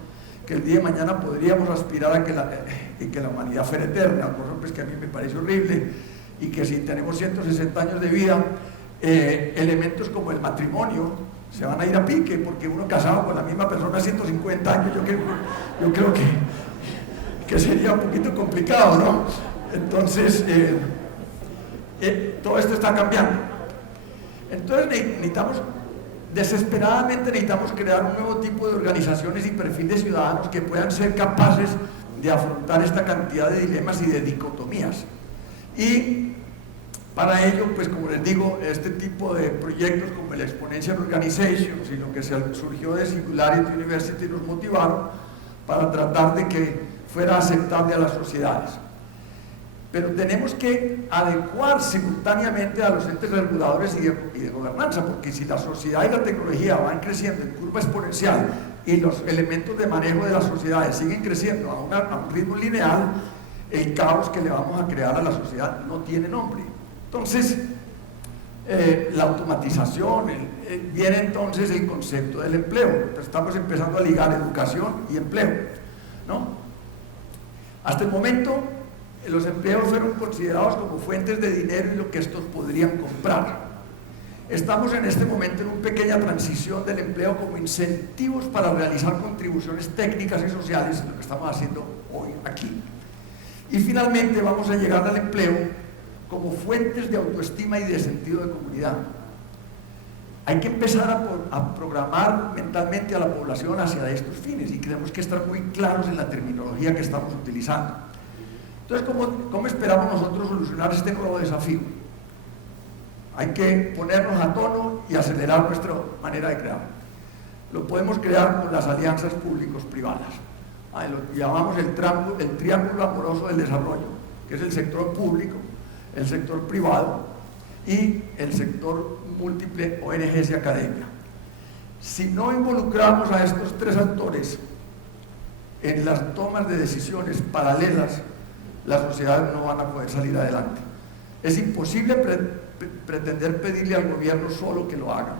que el día de mañana podríamos aspirar a que la humanidad fuera eterna, cosa pues que a mí me parece horrible, y que si tenemos 160 años de vida, elementos como el matrimonio se van a ir a pique, porque uno casado con la misma persona 150 años, yo creo que sería un poquito complicado, ¿no? Entonces, todo esto está cambiando. Entonces desesperadamente necesitamos crear un nuevo tipo de organizaciones y perfil de ciudadanos que puedan ser capaces de afrontar esta cantidad de dilemas y de dicotomías. Y para ello, pues como les digo, este tipo de proyectos como el Exponential Organization, y lo que surgió de Singularity University nos motivaron para tratar de que fuera aceptable a las sociedades. Pero tenemos que adecuar simultáneamente a los entes reguladores y de gobernanza, porque si la sociedad y la tecnología van creciendo en curva exponencial y los elementos de manejo de las sociedades siguen creciendo a un ritmo lineal, el caos que le vamos a crear a la sociedad no tiene nombre. Entonces, la automatización, viene entonces el concepto del empleo. Entonces, estamos empezando a ligar educación y empleo, ¿no? Hasta el momento, los empleos fueron considerados como fuentes de dinero y lo que estos podrían comprar. Estamos en este momento en una pequeña transición del empleo como incentivos para realizar contribuciones técnicas y sociales, lo que estamos haciendo hoy aquí. Y finalmente vamos a llegar al empleo como fuentes de autoestima y de sentido de comunidad. Hay que empezar a programar mentalmente a la población hacia estos fines y tenemos que estar muy claros en la terminología que estamos utilizando. Entonces, ¿cómo esperamos nosotros solucionar este nuevo desafío? Hay que ponernos a tono y acelerar nuestra manera de crear. Lo podemos crear con las alianzas públicos-privadas. Lo llamamos el triángulo amoroso del desarrollo, que es el sector público, el sector privado y el sector múltiple, ONGs y academia. Si no involucramos a estos tres actores en las tomas de decisiones paralelas, las sociedades no van a poder salir adelante. Es imposible pretender pedirle al gobierno solo que lo haga.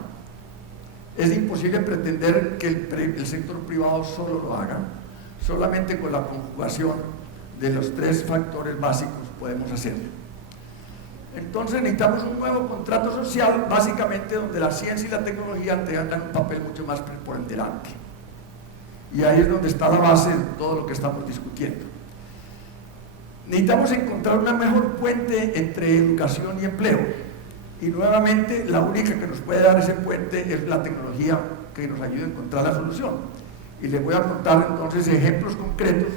Es imposible pretender que el sector privado solo lo haga. Solamente con la conjugación de los tres factores básicos podemos hacerlo. Entonces necesitamos un nuevo contrato social, básicamente donde la ciencia y la tecnología tengan un papel mucho más preponderante. Y ahí es donde está la base de todo lo que estamos discutiendo. Necesitamos encontrar una mejor puente entre educación y empleo. Y nuevamente, la única que nos puede dar ese puente es la tecnología que nos ayude a encontrar la solución. Y les voy a contar entonces ejemplos concretos,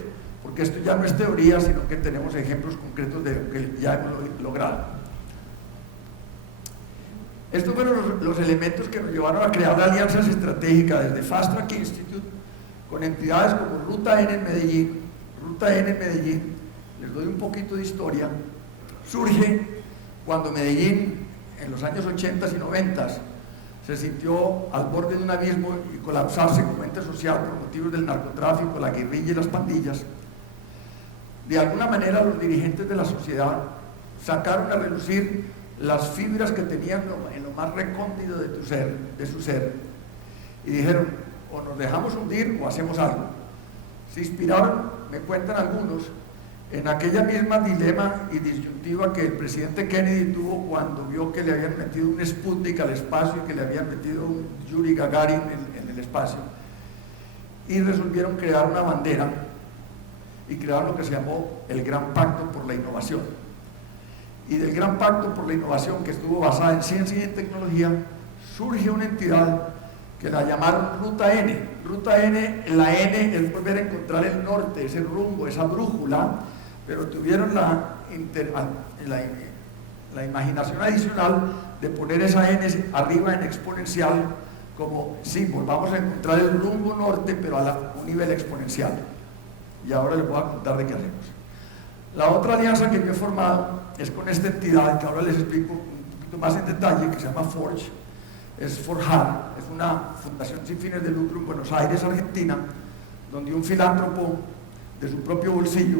porque esto ya no es teoría, sino que tenemos ejemplos concretos de lo que ya hemos logrado. Estos fueron los elementos que nos llevaron a crear alianzas estratégicas desde Fast Track Institute con entidades como Ruta N en Medellín. Ruta N en Medellín, les doy un poquito de historia, surge cuando Medellín en los años 80 y 90 se sintió al borde de un abismo y colapsarse como ente social por motivos del narcotráfico, la guerrilla y las pandillas. De alguna manera los dirigentes de la sociedad sacaron a relucir las fibras que tenían en lo más recóndito de su ser, y dijeron, o nos dejamos hundir o hacemos algo. Se inspiraron, me cuentan algunos, en aquella misma dilema y disyuntiva que el presidente Kennedy tuvo cuando vio que le habían metido un Sputnik al espacio y que le habían metido un Yuri Gagarin en el espacio, y resolvieron crear una bandera y crear lo que se llamó el Gran Pacto por la Innovación. Y del Gran Pacto por la Innovación, que estuvo basada en ciencia y en tecnología, surge una entidad que la llamaron Ruta N. Ruta N, la N es volver a encontrar el norte, ese rumbo, esa brújula, pero tuvieron la imaginación adicional de poner esa N arriba en exponencial como, sí, volvamos a encontrar el rumbo norte, pero a un nivel exponencial. Y ahora les voy a contar de qué hacemos. La otra alianza que yo he formado es con esta entidad, que ahora les explico un poquito más en detalle, que se llama Forge, es Forjar, es una fundación sin fines de lucro en Buenos Aires, Argentina, donde un filántropo de su propio bolsillo,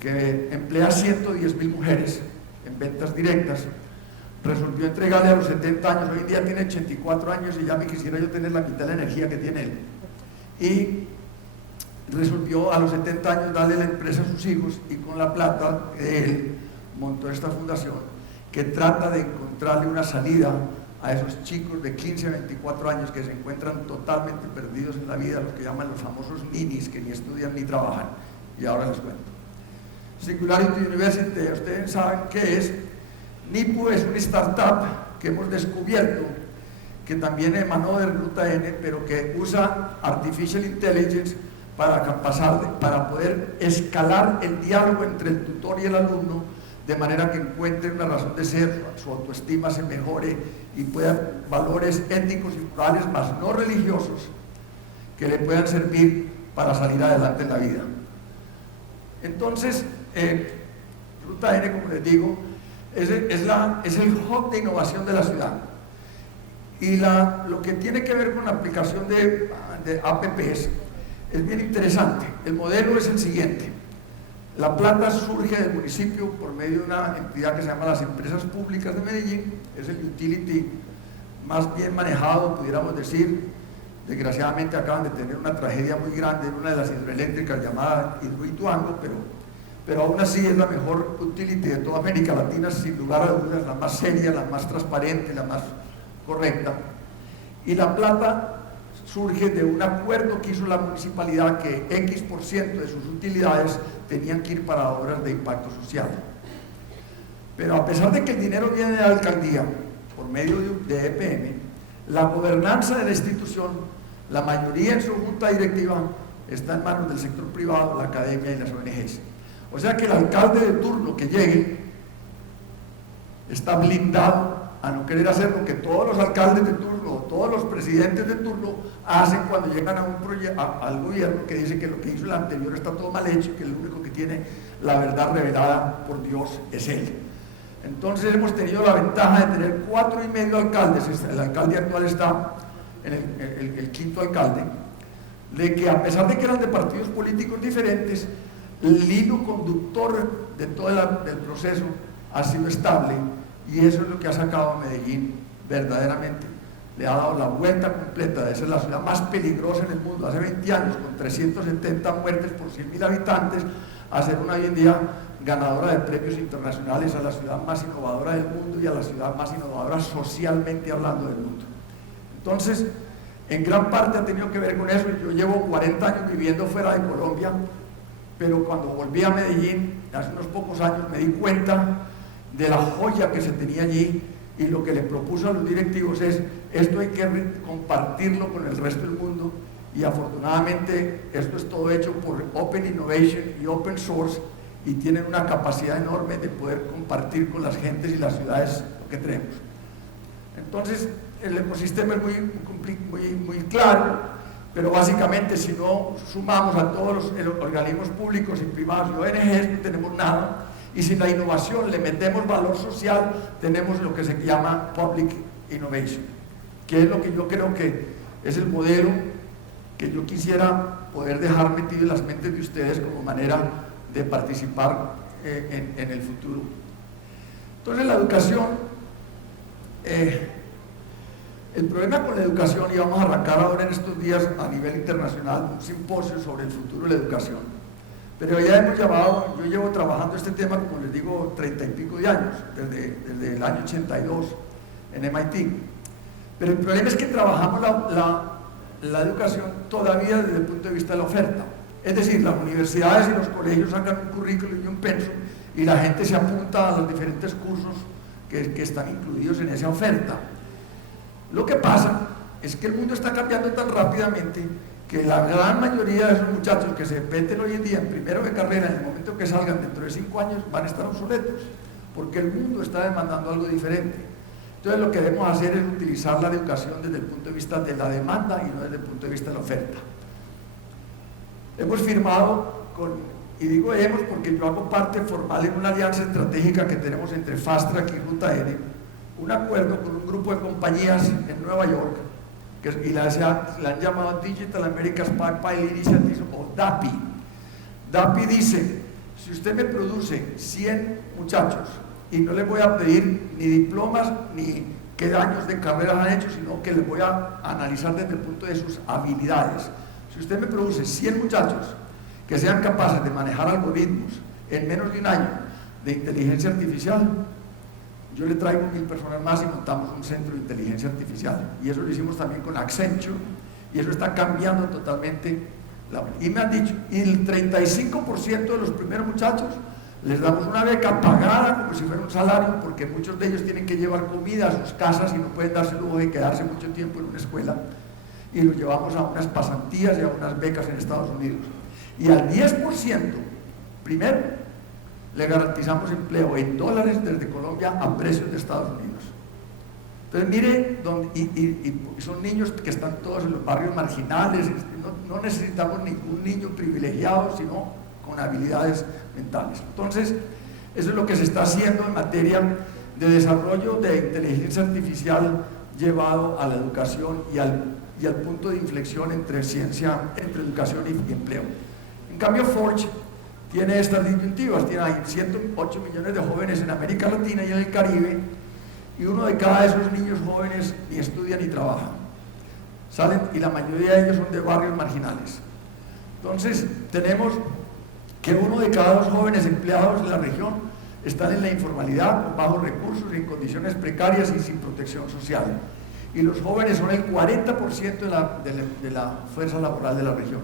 que emplea 110.000 mujeres en ventas directas, resolvió entregarle a los 70 años, hoy en día tiene 84 años y ya me quisiera yo tener la mitad de la energía que tiene él. Y resolvió a los 70 años darle la empresa a sus hijos y con la plata de él montó esta fundación que trata de encontrarle una salida a esos chicos de 15 a 24 años que se encuentran totalmente perdidos en la vida, los que llaman los famosos ninis, que ni estudian ni trabajan. Y ahora les cuento. Singularity University, ustedes saben qué es. NIPU es una startup que hemos descubierto que también emanó de Ruta N, pero que usa Artificial Intelligence para poder escalar el diálogo entre el tutor y el alumno, de manera que encuentren una razón de ser, su autoestima se mejore y puedan valores éticos y morales, más no religiosos, que le puedan servir para salir adelante en la vida. Entonces, Ruta N, como les digo, es el hub de innovación de la ciudad. Y lo que tiene que ver con la aplicación de APPs es bien interesante. El modelo es el siguiente. La planta surge del municipio por medio de una entidad que se llama las Empresas Públicas de Medellín. Es el utility más bien manejado, pudiéramos decir. Desgraciadamente acaban de tener una tragedia muy grande en una de las hidroeléctricas llamada Hidroituango, pero aún así es la mejor utility de toda América Latina, sin lugar a dudas, la más seria, la más transparente, la más correcta. Y la plata surge de un acuerdo que hizo la municipalidad que X% de sus utilidades tenían que ir para obras de impacto social. Pero a pesar de que el dinero viene de la alcaldía por medio de EPM, la gobernanza de la institución, la mayoría en su junta directiva, está en manos del sector privado, la academia y las ONGs. O sea que el alcalde de turno que llegue está blindado a no querer hacer lo que todos los alcaldes de turno, todos los presidentes de turno hacen cuando llegan al gobierno, que dice que lo que hizo el anterior está todo mal hecho y que el único que tiene la verdad revelada por Dios es él. Entonces hemos tenido la ventaja de tener 4,5 alcaldes, el alcalde actual está en el quinto alcalde, de que a pesar de que eran de partidos políticos diferentes, el hilo conductor de todo el proceso ha sido estable, y eso es lo que ha sacado a Medellín verdaderamente. Le ha dado la vuelta completa de ser la ciudad más peligrosa en el mundo hace 20 años, con 370 muertes por 100.000 habitantes, a ser una hoy en día ganadora de premios internacionales, a la ciudad más innovadora del mundo y a la ciudad más innovadora socialmente hablando del mundo. Entonces, en gran parte ha tenido que ver con eso. Yo llevo 40 años viviendo fuera de Colombia, pero cuando volví a Medellín, hace unos pocos años, me di cuenta de la joya que se tenía allí, y lo que le propuso a los directivos es: esto hay que compartirlo con el resto del mundo, y afortunadamente esto es todo hecho por Open Innovation y Open Source, y tienen una capacidad enorme de poder compartir con las gentes y las ciudades lo que tenemos. Entonces el ecosistema es muy claro, pero básicamente si no sumamos a todos los organismos públicos y privados y ONGs, no tenemos nada. Y si la innovación le metemos valor social, tenemos lo que se llama Public Innovation, que es lo que yo creo que es el modelo que yo quisiera poder dejar metido en las mentes de ustedes como manera de participar en el futuro. Entonces la educación, el problema con la educación, y vamos a arrancar ahora en estos días a nivel internacional un simposio sobre el futuro de la educación. Pero ya yo llevo trabajando este tema, como les digo, 30 y pico de años, desde el año 82 en MIT. Pero el problema es que trabajamos la educación todavía desde el punto de vista de la oferta. Es decir, las universidades y los colegios sacan un currículum y un pensum, y la gente se apunta a los diferentes cursos que están incluidos en esa oferta. Lo que pasa es que el mundo está cambiando tan rápidamente que la gran mayoría de esos muchachos que se meten hoy en día en primero de carrera, en el momento que salgan dentro de 5 años, van a estar obsoletos, porque el mundo está demandando algo diferente. Entonces lo que debemos hacer es utilizar la educación desde el punto de vista de la demanda y no desde el punto de vista de la oferta. Hemos firmado y digo hemos porque yo hago parte formal en una alianza estratégica que tenemos entre Fast Track y Ruta N, un acuerdo con un grupo de compañías en Nueva York, y la han llamado Digital America's Pipeline Initiative, o DAPI. DAPI dice, si usted me produce 100 muchachos, y no les voy a pedir ni diplomas ni qué años de carrera han hecho, sino que les voy a analizar desde el punto de sus habilidades. Si usted me produce 100 muchachos que sean capaces de manejar algoritmos en menos de un año de inteligencia artificial, yo le traigo 1000 personas más y montamos un centro de inteligencia artificial. Y eso lo hicimos también con Accenture, y eso está cambiando totalmente. Y me han dicho, y el 35% de los primeros muchachos les damos una beca pagada como si fuera un salario, porque muchos de ellos tienen que llevar comida a sus casas y no pueden darse el lujo de quedarse mucho tiempo en una escuela, y los llevamos a unas pasantías y a unas becas en Estados Unidos. Y al 10%, primero, le garantizamos empleo en dólares desde Colombia a precios de Estados Unidos. Entonces mire, y son niños que están todos en los barrios marginales, no necesitamos ningún niño privilegiado, sino con habilidades mentales. Entonces, eso es lo que se está haciendo en materia de desarrollo de inteligencia artificial llevado a la educación y al punto de inflexión entre ciencia, entre educación y empleo. En cambio, Forge tiene estas disyuntivas, tiene 108 millones de jóvenes en América Latina y en el Caribe, y uno de cada de esos niños jóvenes ni estudia ni trabaja. Salen, y la mayoría de ellos son de barrios marginales. Entonces, tenemos que uno de cada 2 jóvenes empleados en la región están en la informalidad, con bajos recursos, en condiciones precarias y sin protección social. Y los jóvenes son el 40% de la fuerza laboral de la región.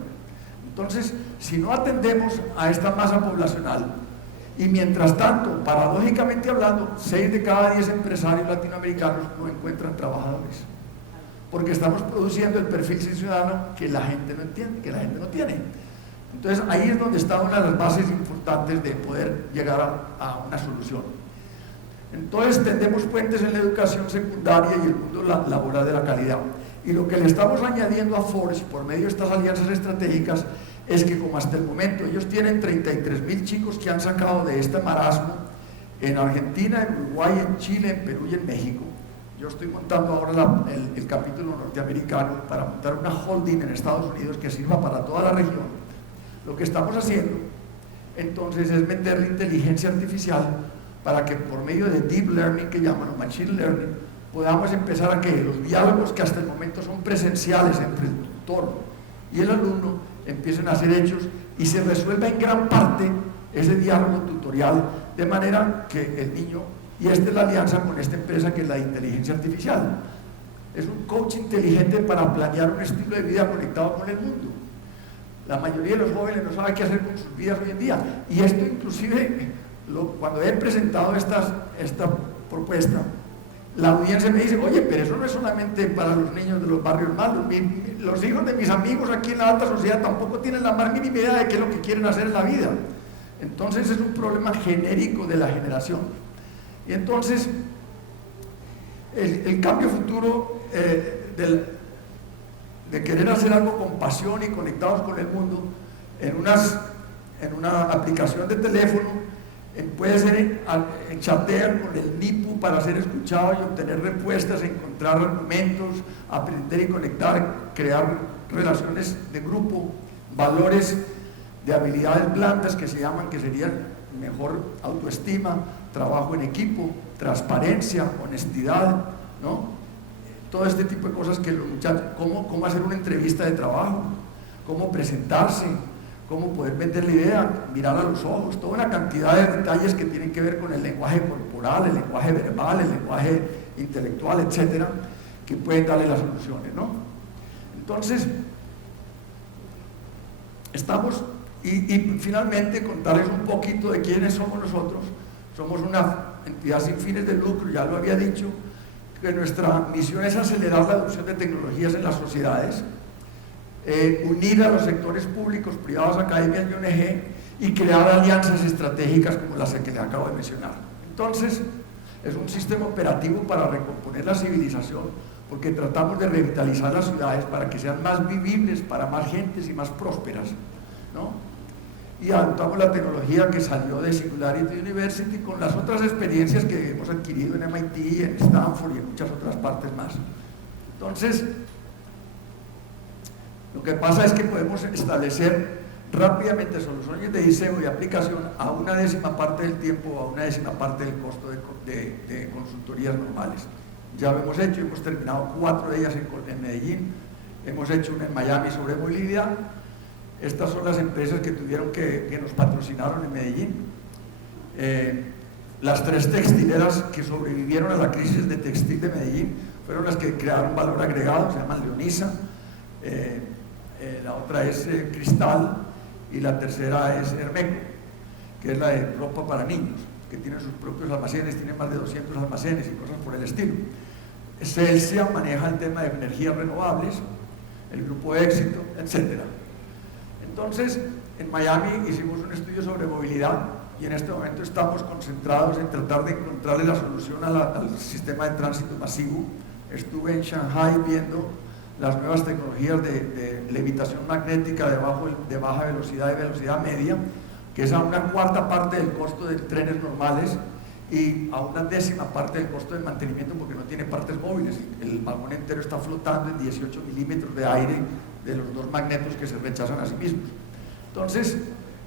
Entonces, si no atendemos a esta masa poblacional, y mientras tanto, paradójicamente hablando, 6 de cada 10 empresarios latinoamericanos no encuentran trabajadores, porque estamos produciendo el perfil ciudadano que la gente no entiende, que la gente no tiene. Entonces ahí es donde está una de las bases importantes de poder llegar a una solución. Entonces tendemos puentes en la educación secundaria y el mundo laboral de la calidad. Y lo que le estamos añadiendo a Forge por medio de estas alianzas estratégicas es que, como hasta el momento ellos tienen 33,000 chicos que han sacado de este marasmo en Argentina, en Uruguay, en Chile, en Perú y en México. Yo estoy montando ahora el capítulo norteamericano para montar una holding en Estados Unidos que sirva para toda la región. Lo que estamos haciendo entonces es meter la inteligencia artificial para que por medio de deep learning, que llaman, o machine learning, podamos empezar a que los diálogos que hasta el momento son presenciales entre el tutor y el alumno empiecen a ser hechos y se resuelva en gran parte ese diálogo tutorial, de manera que el niño, y esta es la alianza con esta empresa que es la inteligencia artificial, es un coach inteligente para planear un estilo de vida conectado con el mundo. La mayoría de los jóvenes no sabe qué hacer con sus vidas hoy en día, y esto inclusive, cuando he presentado esta propuesta, la audiencia me dice, oye, pero eso no es solamente para los niños de los barrios malos, los hijos de mis amigos aquí en la alta sociedad tampoco tienen la más mínima idea de qué es lo que quieren hacer en la vida. Entonces es un problema genérico de la generación. Y entonces el cambio futuro de querer hacer algo con pasión y conectados con el mundo en una aplicación de teléfono, puede ser en chatear con el NIPU para ser escuchado y obtener respuestas, encontrar argumentos, aprender y conectar, crear relaciones de grupo, valores de habilidades blandas que se llaman, que serían mejor autoestima, trabajo en equipo, transparencia, honestidad, ¿no? Todo este tipo de cosas que los muchachos, cómo hacer una entrevista de trabajo, cómo presentarse, cómo poder vender la idea, mirar a los ojos, toda una cantidad de detalles que tienen que ver con el lenguaje corporal, el lenguaje verbal, el lenguaje intelectual, etcétera, que pueden darle las soluciones, ¿no? Entonces, estamos, y finalmente contarles un poquito de quiénes somos nosotros. Somos una entidad sin fines de lucro, ya lo había dicho, que nuestra misión es acelerar la adopción de tecnologías en las sociedades, unir a los sectores públicos, privados, academias y ONG, y crear alianzas estratégicas como las que le acabo de mencionar. Entonces, es un sistema operativo para recomponer la civilización, porque tratamos de revitalizar las ciudades para que sean más vivibles para más gentes y más prósperas, ¿no? Y adoptamos la tecnología que salió de Singularity University con las otras experiencias que hemos adquirido en MIT, en Stanford y en muchas otras partes más. Entonces, lo que pasa es que podemos establecer rápidamente soluciones de diseño y aplicación a una décima parte del tiempo o a una décima parte del costo de consultorías normales. Ya lo hemos hecho, hemos terminado 4 de ellas en Medellín, hemos hecho una en Miami sobre movilidad. Estas son las empresas que nos patrocinaron en Medellín. Las 3 textileras que sobrevivieron a la crisis de textil de Medellín fueron las que crearon valor agregado, se llaman Leonisa, la otra es Cristal y la tercera es Hermeco, que es la de ropa para niños, que tiene sus propios almacenes, tiene más de 200 almacenes y cosas por el estilo. Celsia maneja el tema de energías renovables, el grupo Éxito, etc. Entonces, en Miami hicimos un estudio sobre movilidad y en este momento estamos concentrados en tratar de encontrarle la solución al sistema de tránsito masivo. Estuve en Shanghai viendo las nuevas tecnologías de levitación magnética de baja velocidad y velocidad media, que es a una cuarta parte del costo de trenes normales y a una décima parte del costo de mantenimiento porque no tiene partes móviles. El vagón entero está flotando en 18 milímetros de aire de los 2 magnetos que se rechazan a sí mismos. Entonces,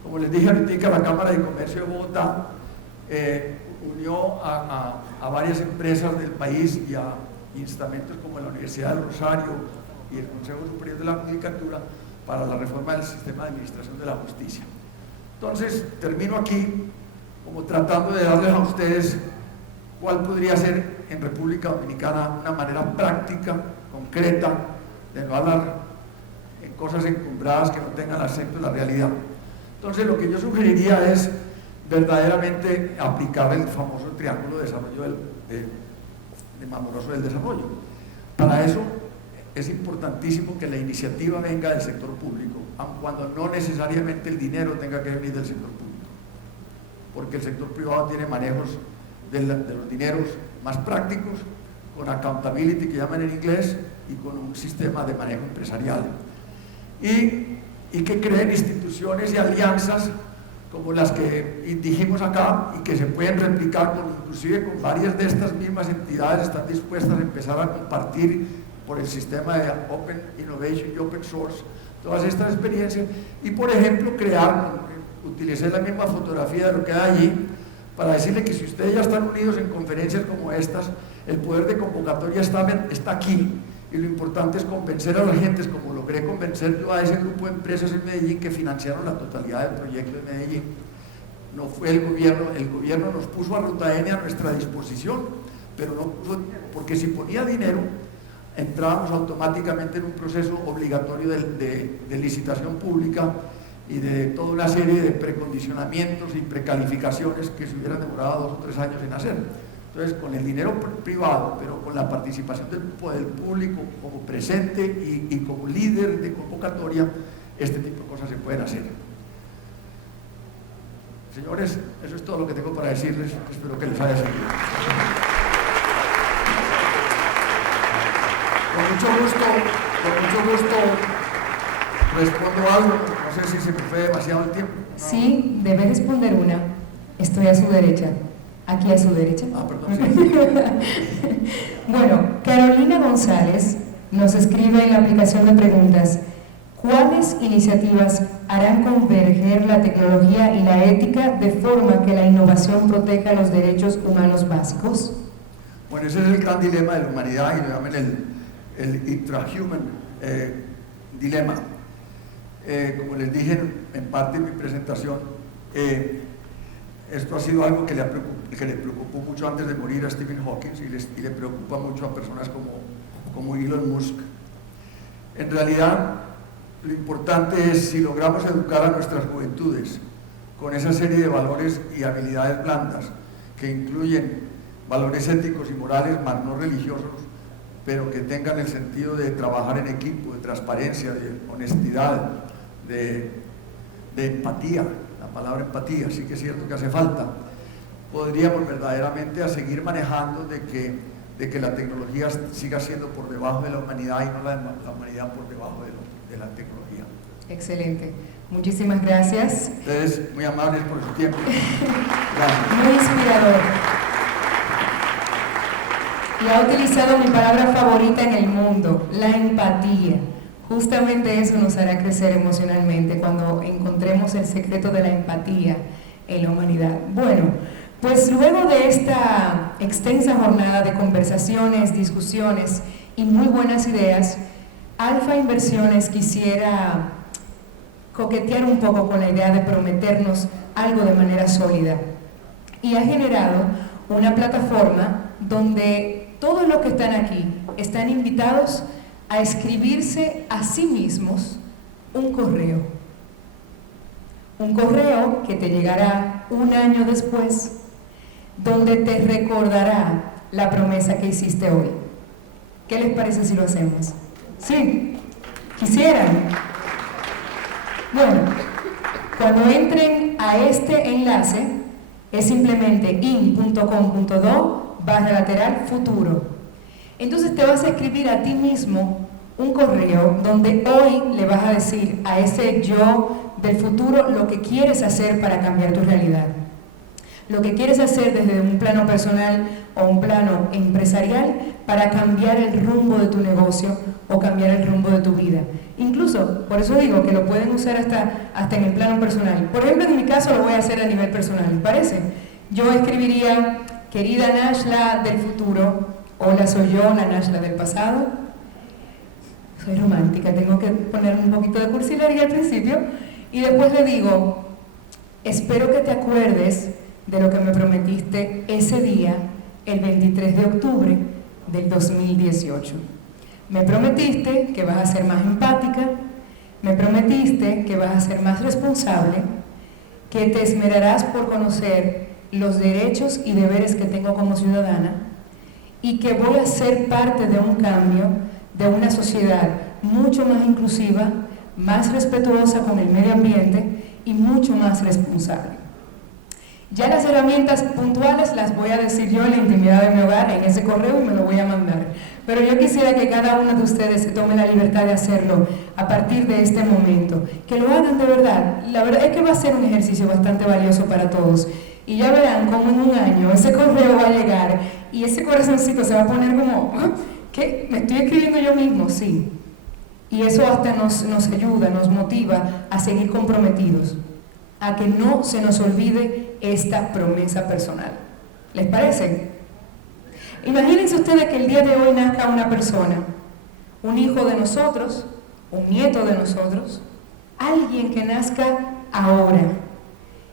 como les dije ahorita, la Cámara de Comercio de Bogotá unió a varias empresas del país y a instamentos como la Universidad del Rosario y el Consejo Superior de la Judicatura para la reforma del sistema de administración de la justicia. Entonces, termino aquí como tratando de darles a ustedes cuál podría ser en República Dominicana una manera práctica, concreta, de no hablar en cosas encumbradas que no tengan acento en la realidad. Entonces, lo que yo sugeriría es verdaderamente aplicar el famoso triángulo de desarrollo de Amoroso del desarrollo. Para eso es importantísimo que la iniciativa venga del sector público, aun cuando no necesariamente el dinero tenga que venir del sector público, porque el sector privado tiene manejos de los dineros más prácticos, con accountability, que llaman en inglés, y con un sistema de manejo empresarial. Y que creen instituciones y alianzas como las que dijimos acá y que se pueden replicar inclusive con varias de estas mismas entidades están dispuestas a empezar a compartir por el sistema de Open Innovation y Open Source todas estas experiencias y, por ejemplo, utilicé la misma fotografía de lo que hay allí para decirle que si ustedes ya están unidos en conferencias como estas, el poder de convocatoria está aquí y lo importante es convencer a las gentes, como logré convencer yo a ese grupo de empresas en Medellín que financiaron la totalidad del proyecto de Medellín. No fue el gobierno nos puso a Ruta N a nuestra disposición, pero no puso dinero, porque si ponía dinero, entrábamos automáticamente en un proceso obligatorio de licitación pública y de toda una serie de precondicionamientos y precalificaciones que se hubieran demorado 2 o 3 años en hacer. Entonces, con el dinero privado, pero con la participación del público como presente y como líder de convocatoria, este tipo de cosas se pueden hacer. Señores, eso es todo lo que tengo para decirles. Espero que les haya servido. Con mucho gusto respondo algo. No sé si se me fue demasiado el tiempo. Sí, debe responder una. Estoy a su derecha. Aquí a su derecha. Ah, perdón, sí. Bueno, Carolina González nos escribe en la aplicación de preguntas: ¿cuáles iniciativas harán converger la tecnología y la ética de forma que la innovación proteja los derechos humanos básicos? Bueno, ese es el gran dilema de la humanidad y lo llaman el intrahuman dilema. Como les dije en parte de mi presentación, esto ha sido algo que le preocupó mucho antes de morir a Stephen Hawking y le preocupa mucho a personas como Elon Musk. En realidad, lo importante es si logramos educar a nuestras juventudes con esa serie de valores y habilidades blandas que incluyen valores éticos y morales, más no religiosos, pero que tengan el sentido de trabajar en equipo, de transparencia, de honestidad, de empatía. La palabra empatía sí que es cierto que hace falta. podríamos verdaderamente a seguir manejando de que la tecnología siga siendo por debajo de la humanidad y no la humanidad por debajo de la tecnología. Excelente. Muchísimas gracias. Ustedes muy amables por su tiempo. Gracias. Muy inspirador. Y ha utilizado mi palabra favorita en el mundo, la empatía. Justamente eso nos hará crecer emocionalmente cuando encontremos el secreto de la empatía en la humanidad. Bueno, pues luego de esta extensa jornada de conversaciones, discusiones y muy buenas ideas, Alfa Inversiones quisiera coquetear un poco con la idea de prometernos algo de manera sólida y ha generado una plataforma donde todos los que están aquí están invitados a escribirse a sí mismos un correo que te llegará un año después, donde te recordará la promesa que hiciste hoy. ¿Qué les parece si lo hacemos? ¿Sí? ¿Quisieran? Bueno, cuando entren a este enlace, es simplemente in.com.do/futuro. Entonces te vas a escribir a ti mismo un correo donde hoy le vas a decir a ese yo del futuro lo que quieres hacer para cambiar tu realidad. Lo que quieres hacer desde un plano personal o un plano empresarial para cambiar el rumbo de tu negocio o cambiar el rumbo de tu vida. Incluso, por eso digo que lo pueden usar hasta en el plano personal. Por ejemplo, en mi caso lo voy a hacer a nivel personal, ¿les parece? Yo escribiría, querida Nashla del futuro, hola, soy yo, la Nashla del pasado. Soy romántica, tengo que poner un poquito de cursilería al principio. Y después le digo, espero que te acuerdes de lo que me prometiste ese día, el 23 de octubre del 2018. Me prometiste que vas a ser más empática, me prometiste que vas a ser más responsable, que te esmerarás por conocer los derechos y deberes que tengo como ciudadana y que voy a ser parte de un cambio, de una sociedad mucho más inclusiva, más respetuosa con el medio ambiente y mucho más responsable. Ya las herramientas puntuales las voy a decir yo en la intimidad de mi hogar, en ese correo, y me lo voy a mandar. Pero yo quisiera que cada uno de ustedes se tome la libertad de hacerlo a partir de este momento. Que lo hagan de verdad. La verdad es que va a ser un ejercicio bastante valioso para todos. Y ya verán cómo en un año ese correo va a llegar y ese corazoncito se va a poner como, ¿qué? ¿Me estoy escribiendo yo mismo? Sí. Y eso hasta nos ayuda, nos motiva a seguir comprometidos, a que no se nos olvide esta promesa personal. ¿Les parece? Imagínense ustedes que el día de hoy nazca una persona, un hijo de nosotros, un nieto de nosotros, alguien que nazca ahora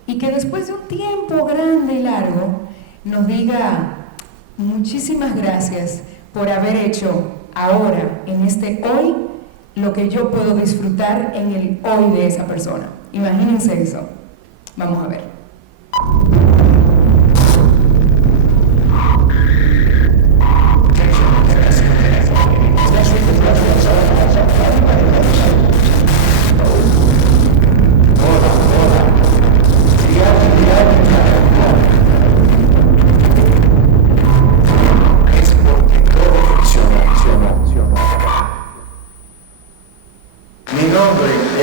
y que después de un tiempo grande y largo nos diga muchísimas gracias por haber hecho ahora, en este hoy, lo que yo puedo disfrutar en el hoy de esa persona. Imagínense eso. Vamos a ver.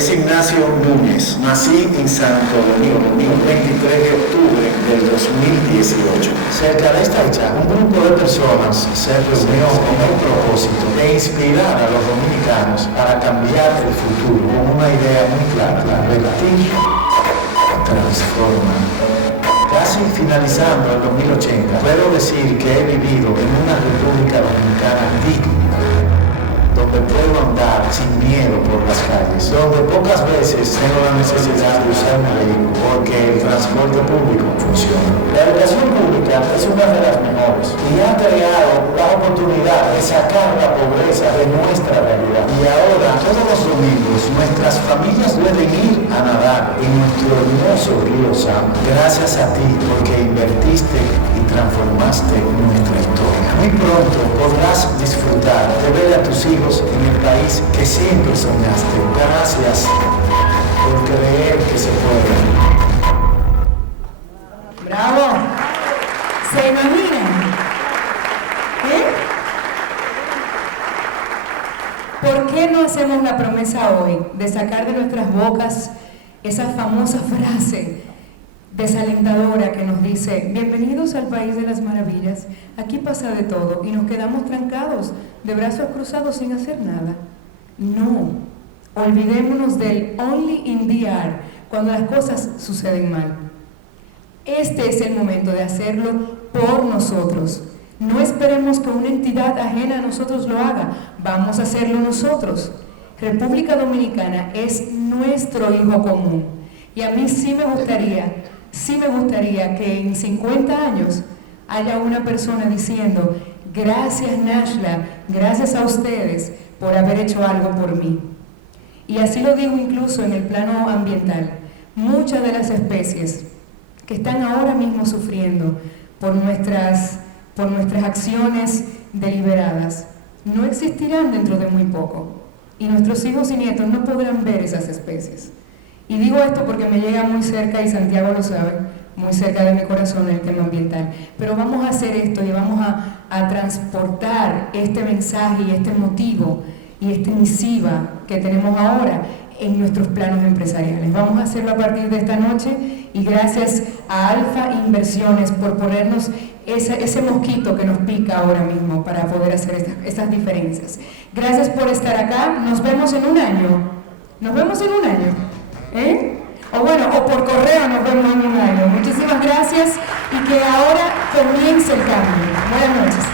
Ignacio Núñez, nací en Santo Domingo, el 23 de octubre del 2018. Cerca de esta fecha, un grupo de personas se reunió con el propósito de inspirar a los dominicanos para cambiar el futuro con una idea muy clara: revertir, transformar. Casi finalizando el 2080, puedo decir que he vivido en una República Dominicana digna, donde puedo andar sin miedo por las calles, donde pocas veces tengo la necesidad de usar un vehículo porque el transporte público funciona. La educación pública es una de las mejores y ha creado la oportunidad de sacar la pobreza de nuestra realidad. Y ahora, todos los domingos, nuestras familias pueden ir a nadar en nuestro hermoso río San. Gracias a ti, porque invertiste y transformaste nuestra historia. Muy pronto podrás disfrutar de ver a tus hijos en el país que siempre soñaste. Gracias por creer que se puede. ¡Bravo! ¿Se imaginan? ¿Por qué no hacemos la promesa hoy de sacar de nuestras bocas esa famosa frase desalentadora que nos dice: bienvenidos al país de las maravillas, aquí pasa de todo, y nos quedamos trancados, de brazos cruzados sin hacer nada? No, olvidémonos del only in the air, cuando las cosas suceden mal. Este es el momento de hacerlo por nosotros. No esperemos que una entidad ajena a nosotros lo haga, vamos a hacerlo nosotros. República Dominicana es nuestro hijo común, y a mí sí me gustaría que en 50 años haya una persona diciendo: gracias Nashla, gracias a ustedes por haber hecho algo por mí. Y así lo digo incluso en el plano ambiental. Muchas de las especies que están ahora mismo sufriendo por nuestras acciones deliberadas no existirán dentro de muy poco, y nuestros hijos y nietos no podrán ver esas especies. Y digo esto porque me llega muy cerca, y Santiago lo sabe, muy cerca de mi corazón, el tema ambiental. Pero vamos a hacer esto y vamos a transportar este mensaje y este motivo y esta misiva que tenemos ahora en nuestros planos empresariales. Vamos a hacerlo a partir de esta noche, y gracias a Alfa Inversiones por ponernos ese mosquito que nos pica ahora mismo para poder hacer estas diferencias. Gracias por estar acá. Nos vemos en un año. Nos vemos en un año. O bueno, o por correo nos vemos en un año. Muchísimas gracias, y que ahora comience el cambio. Buenas noches.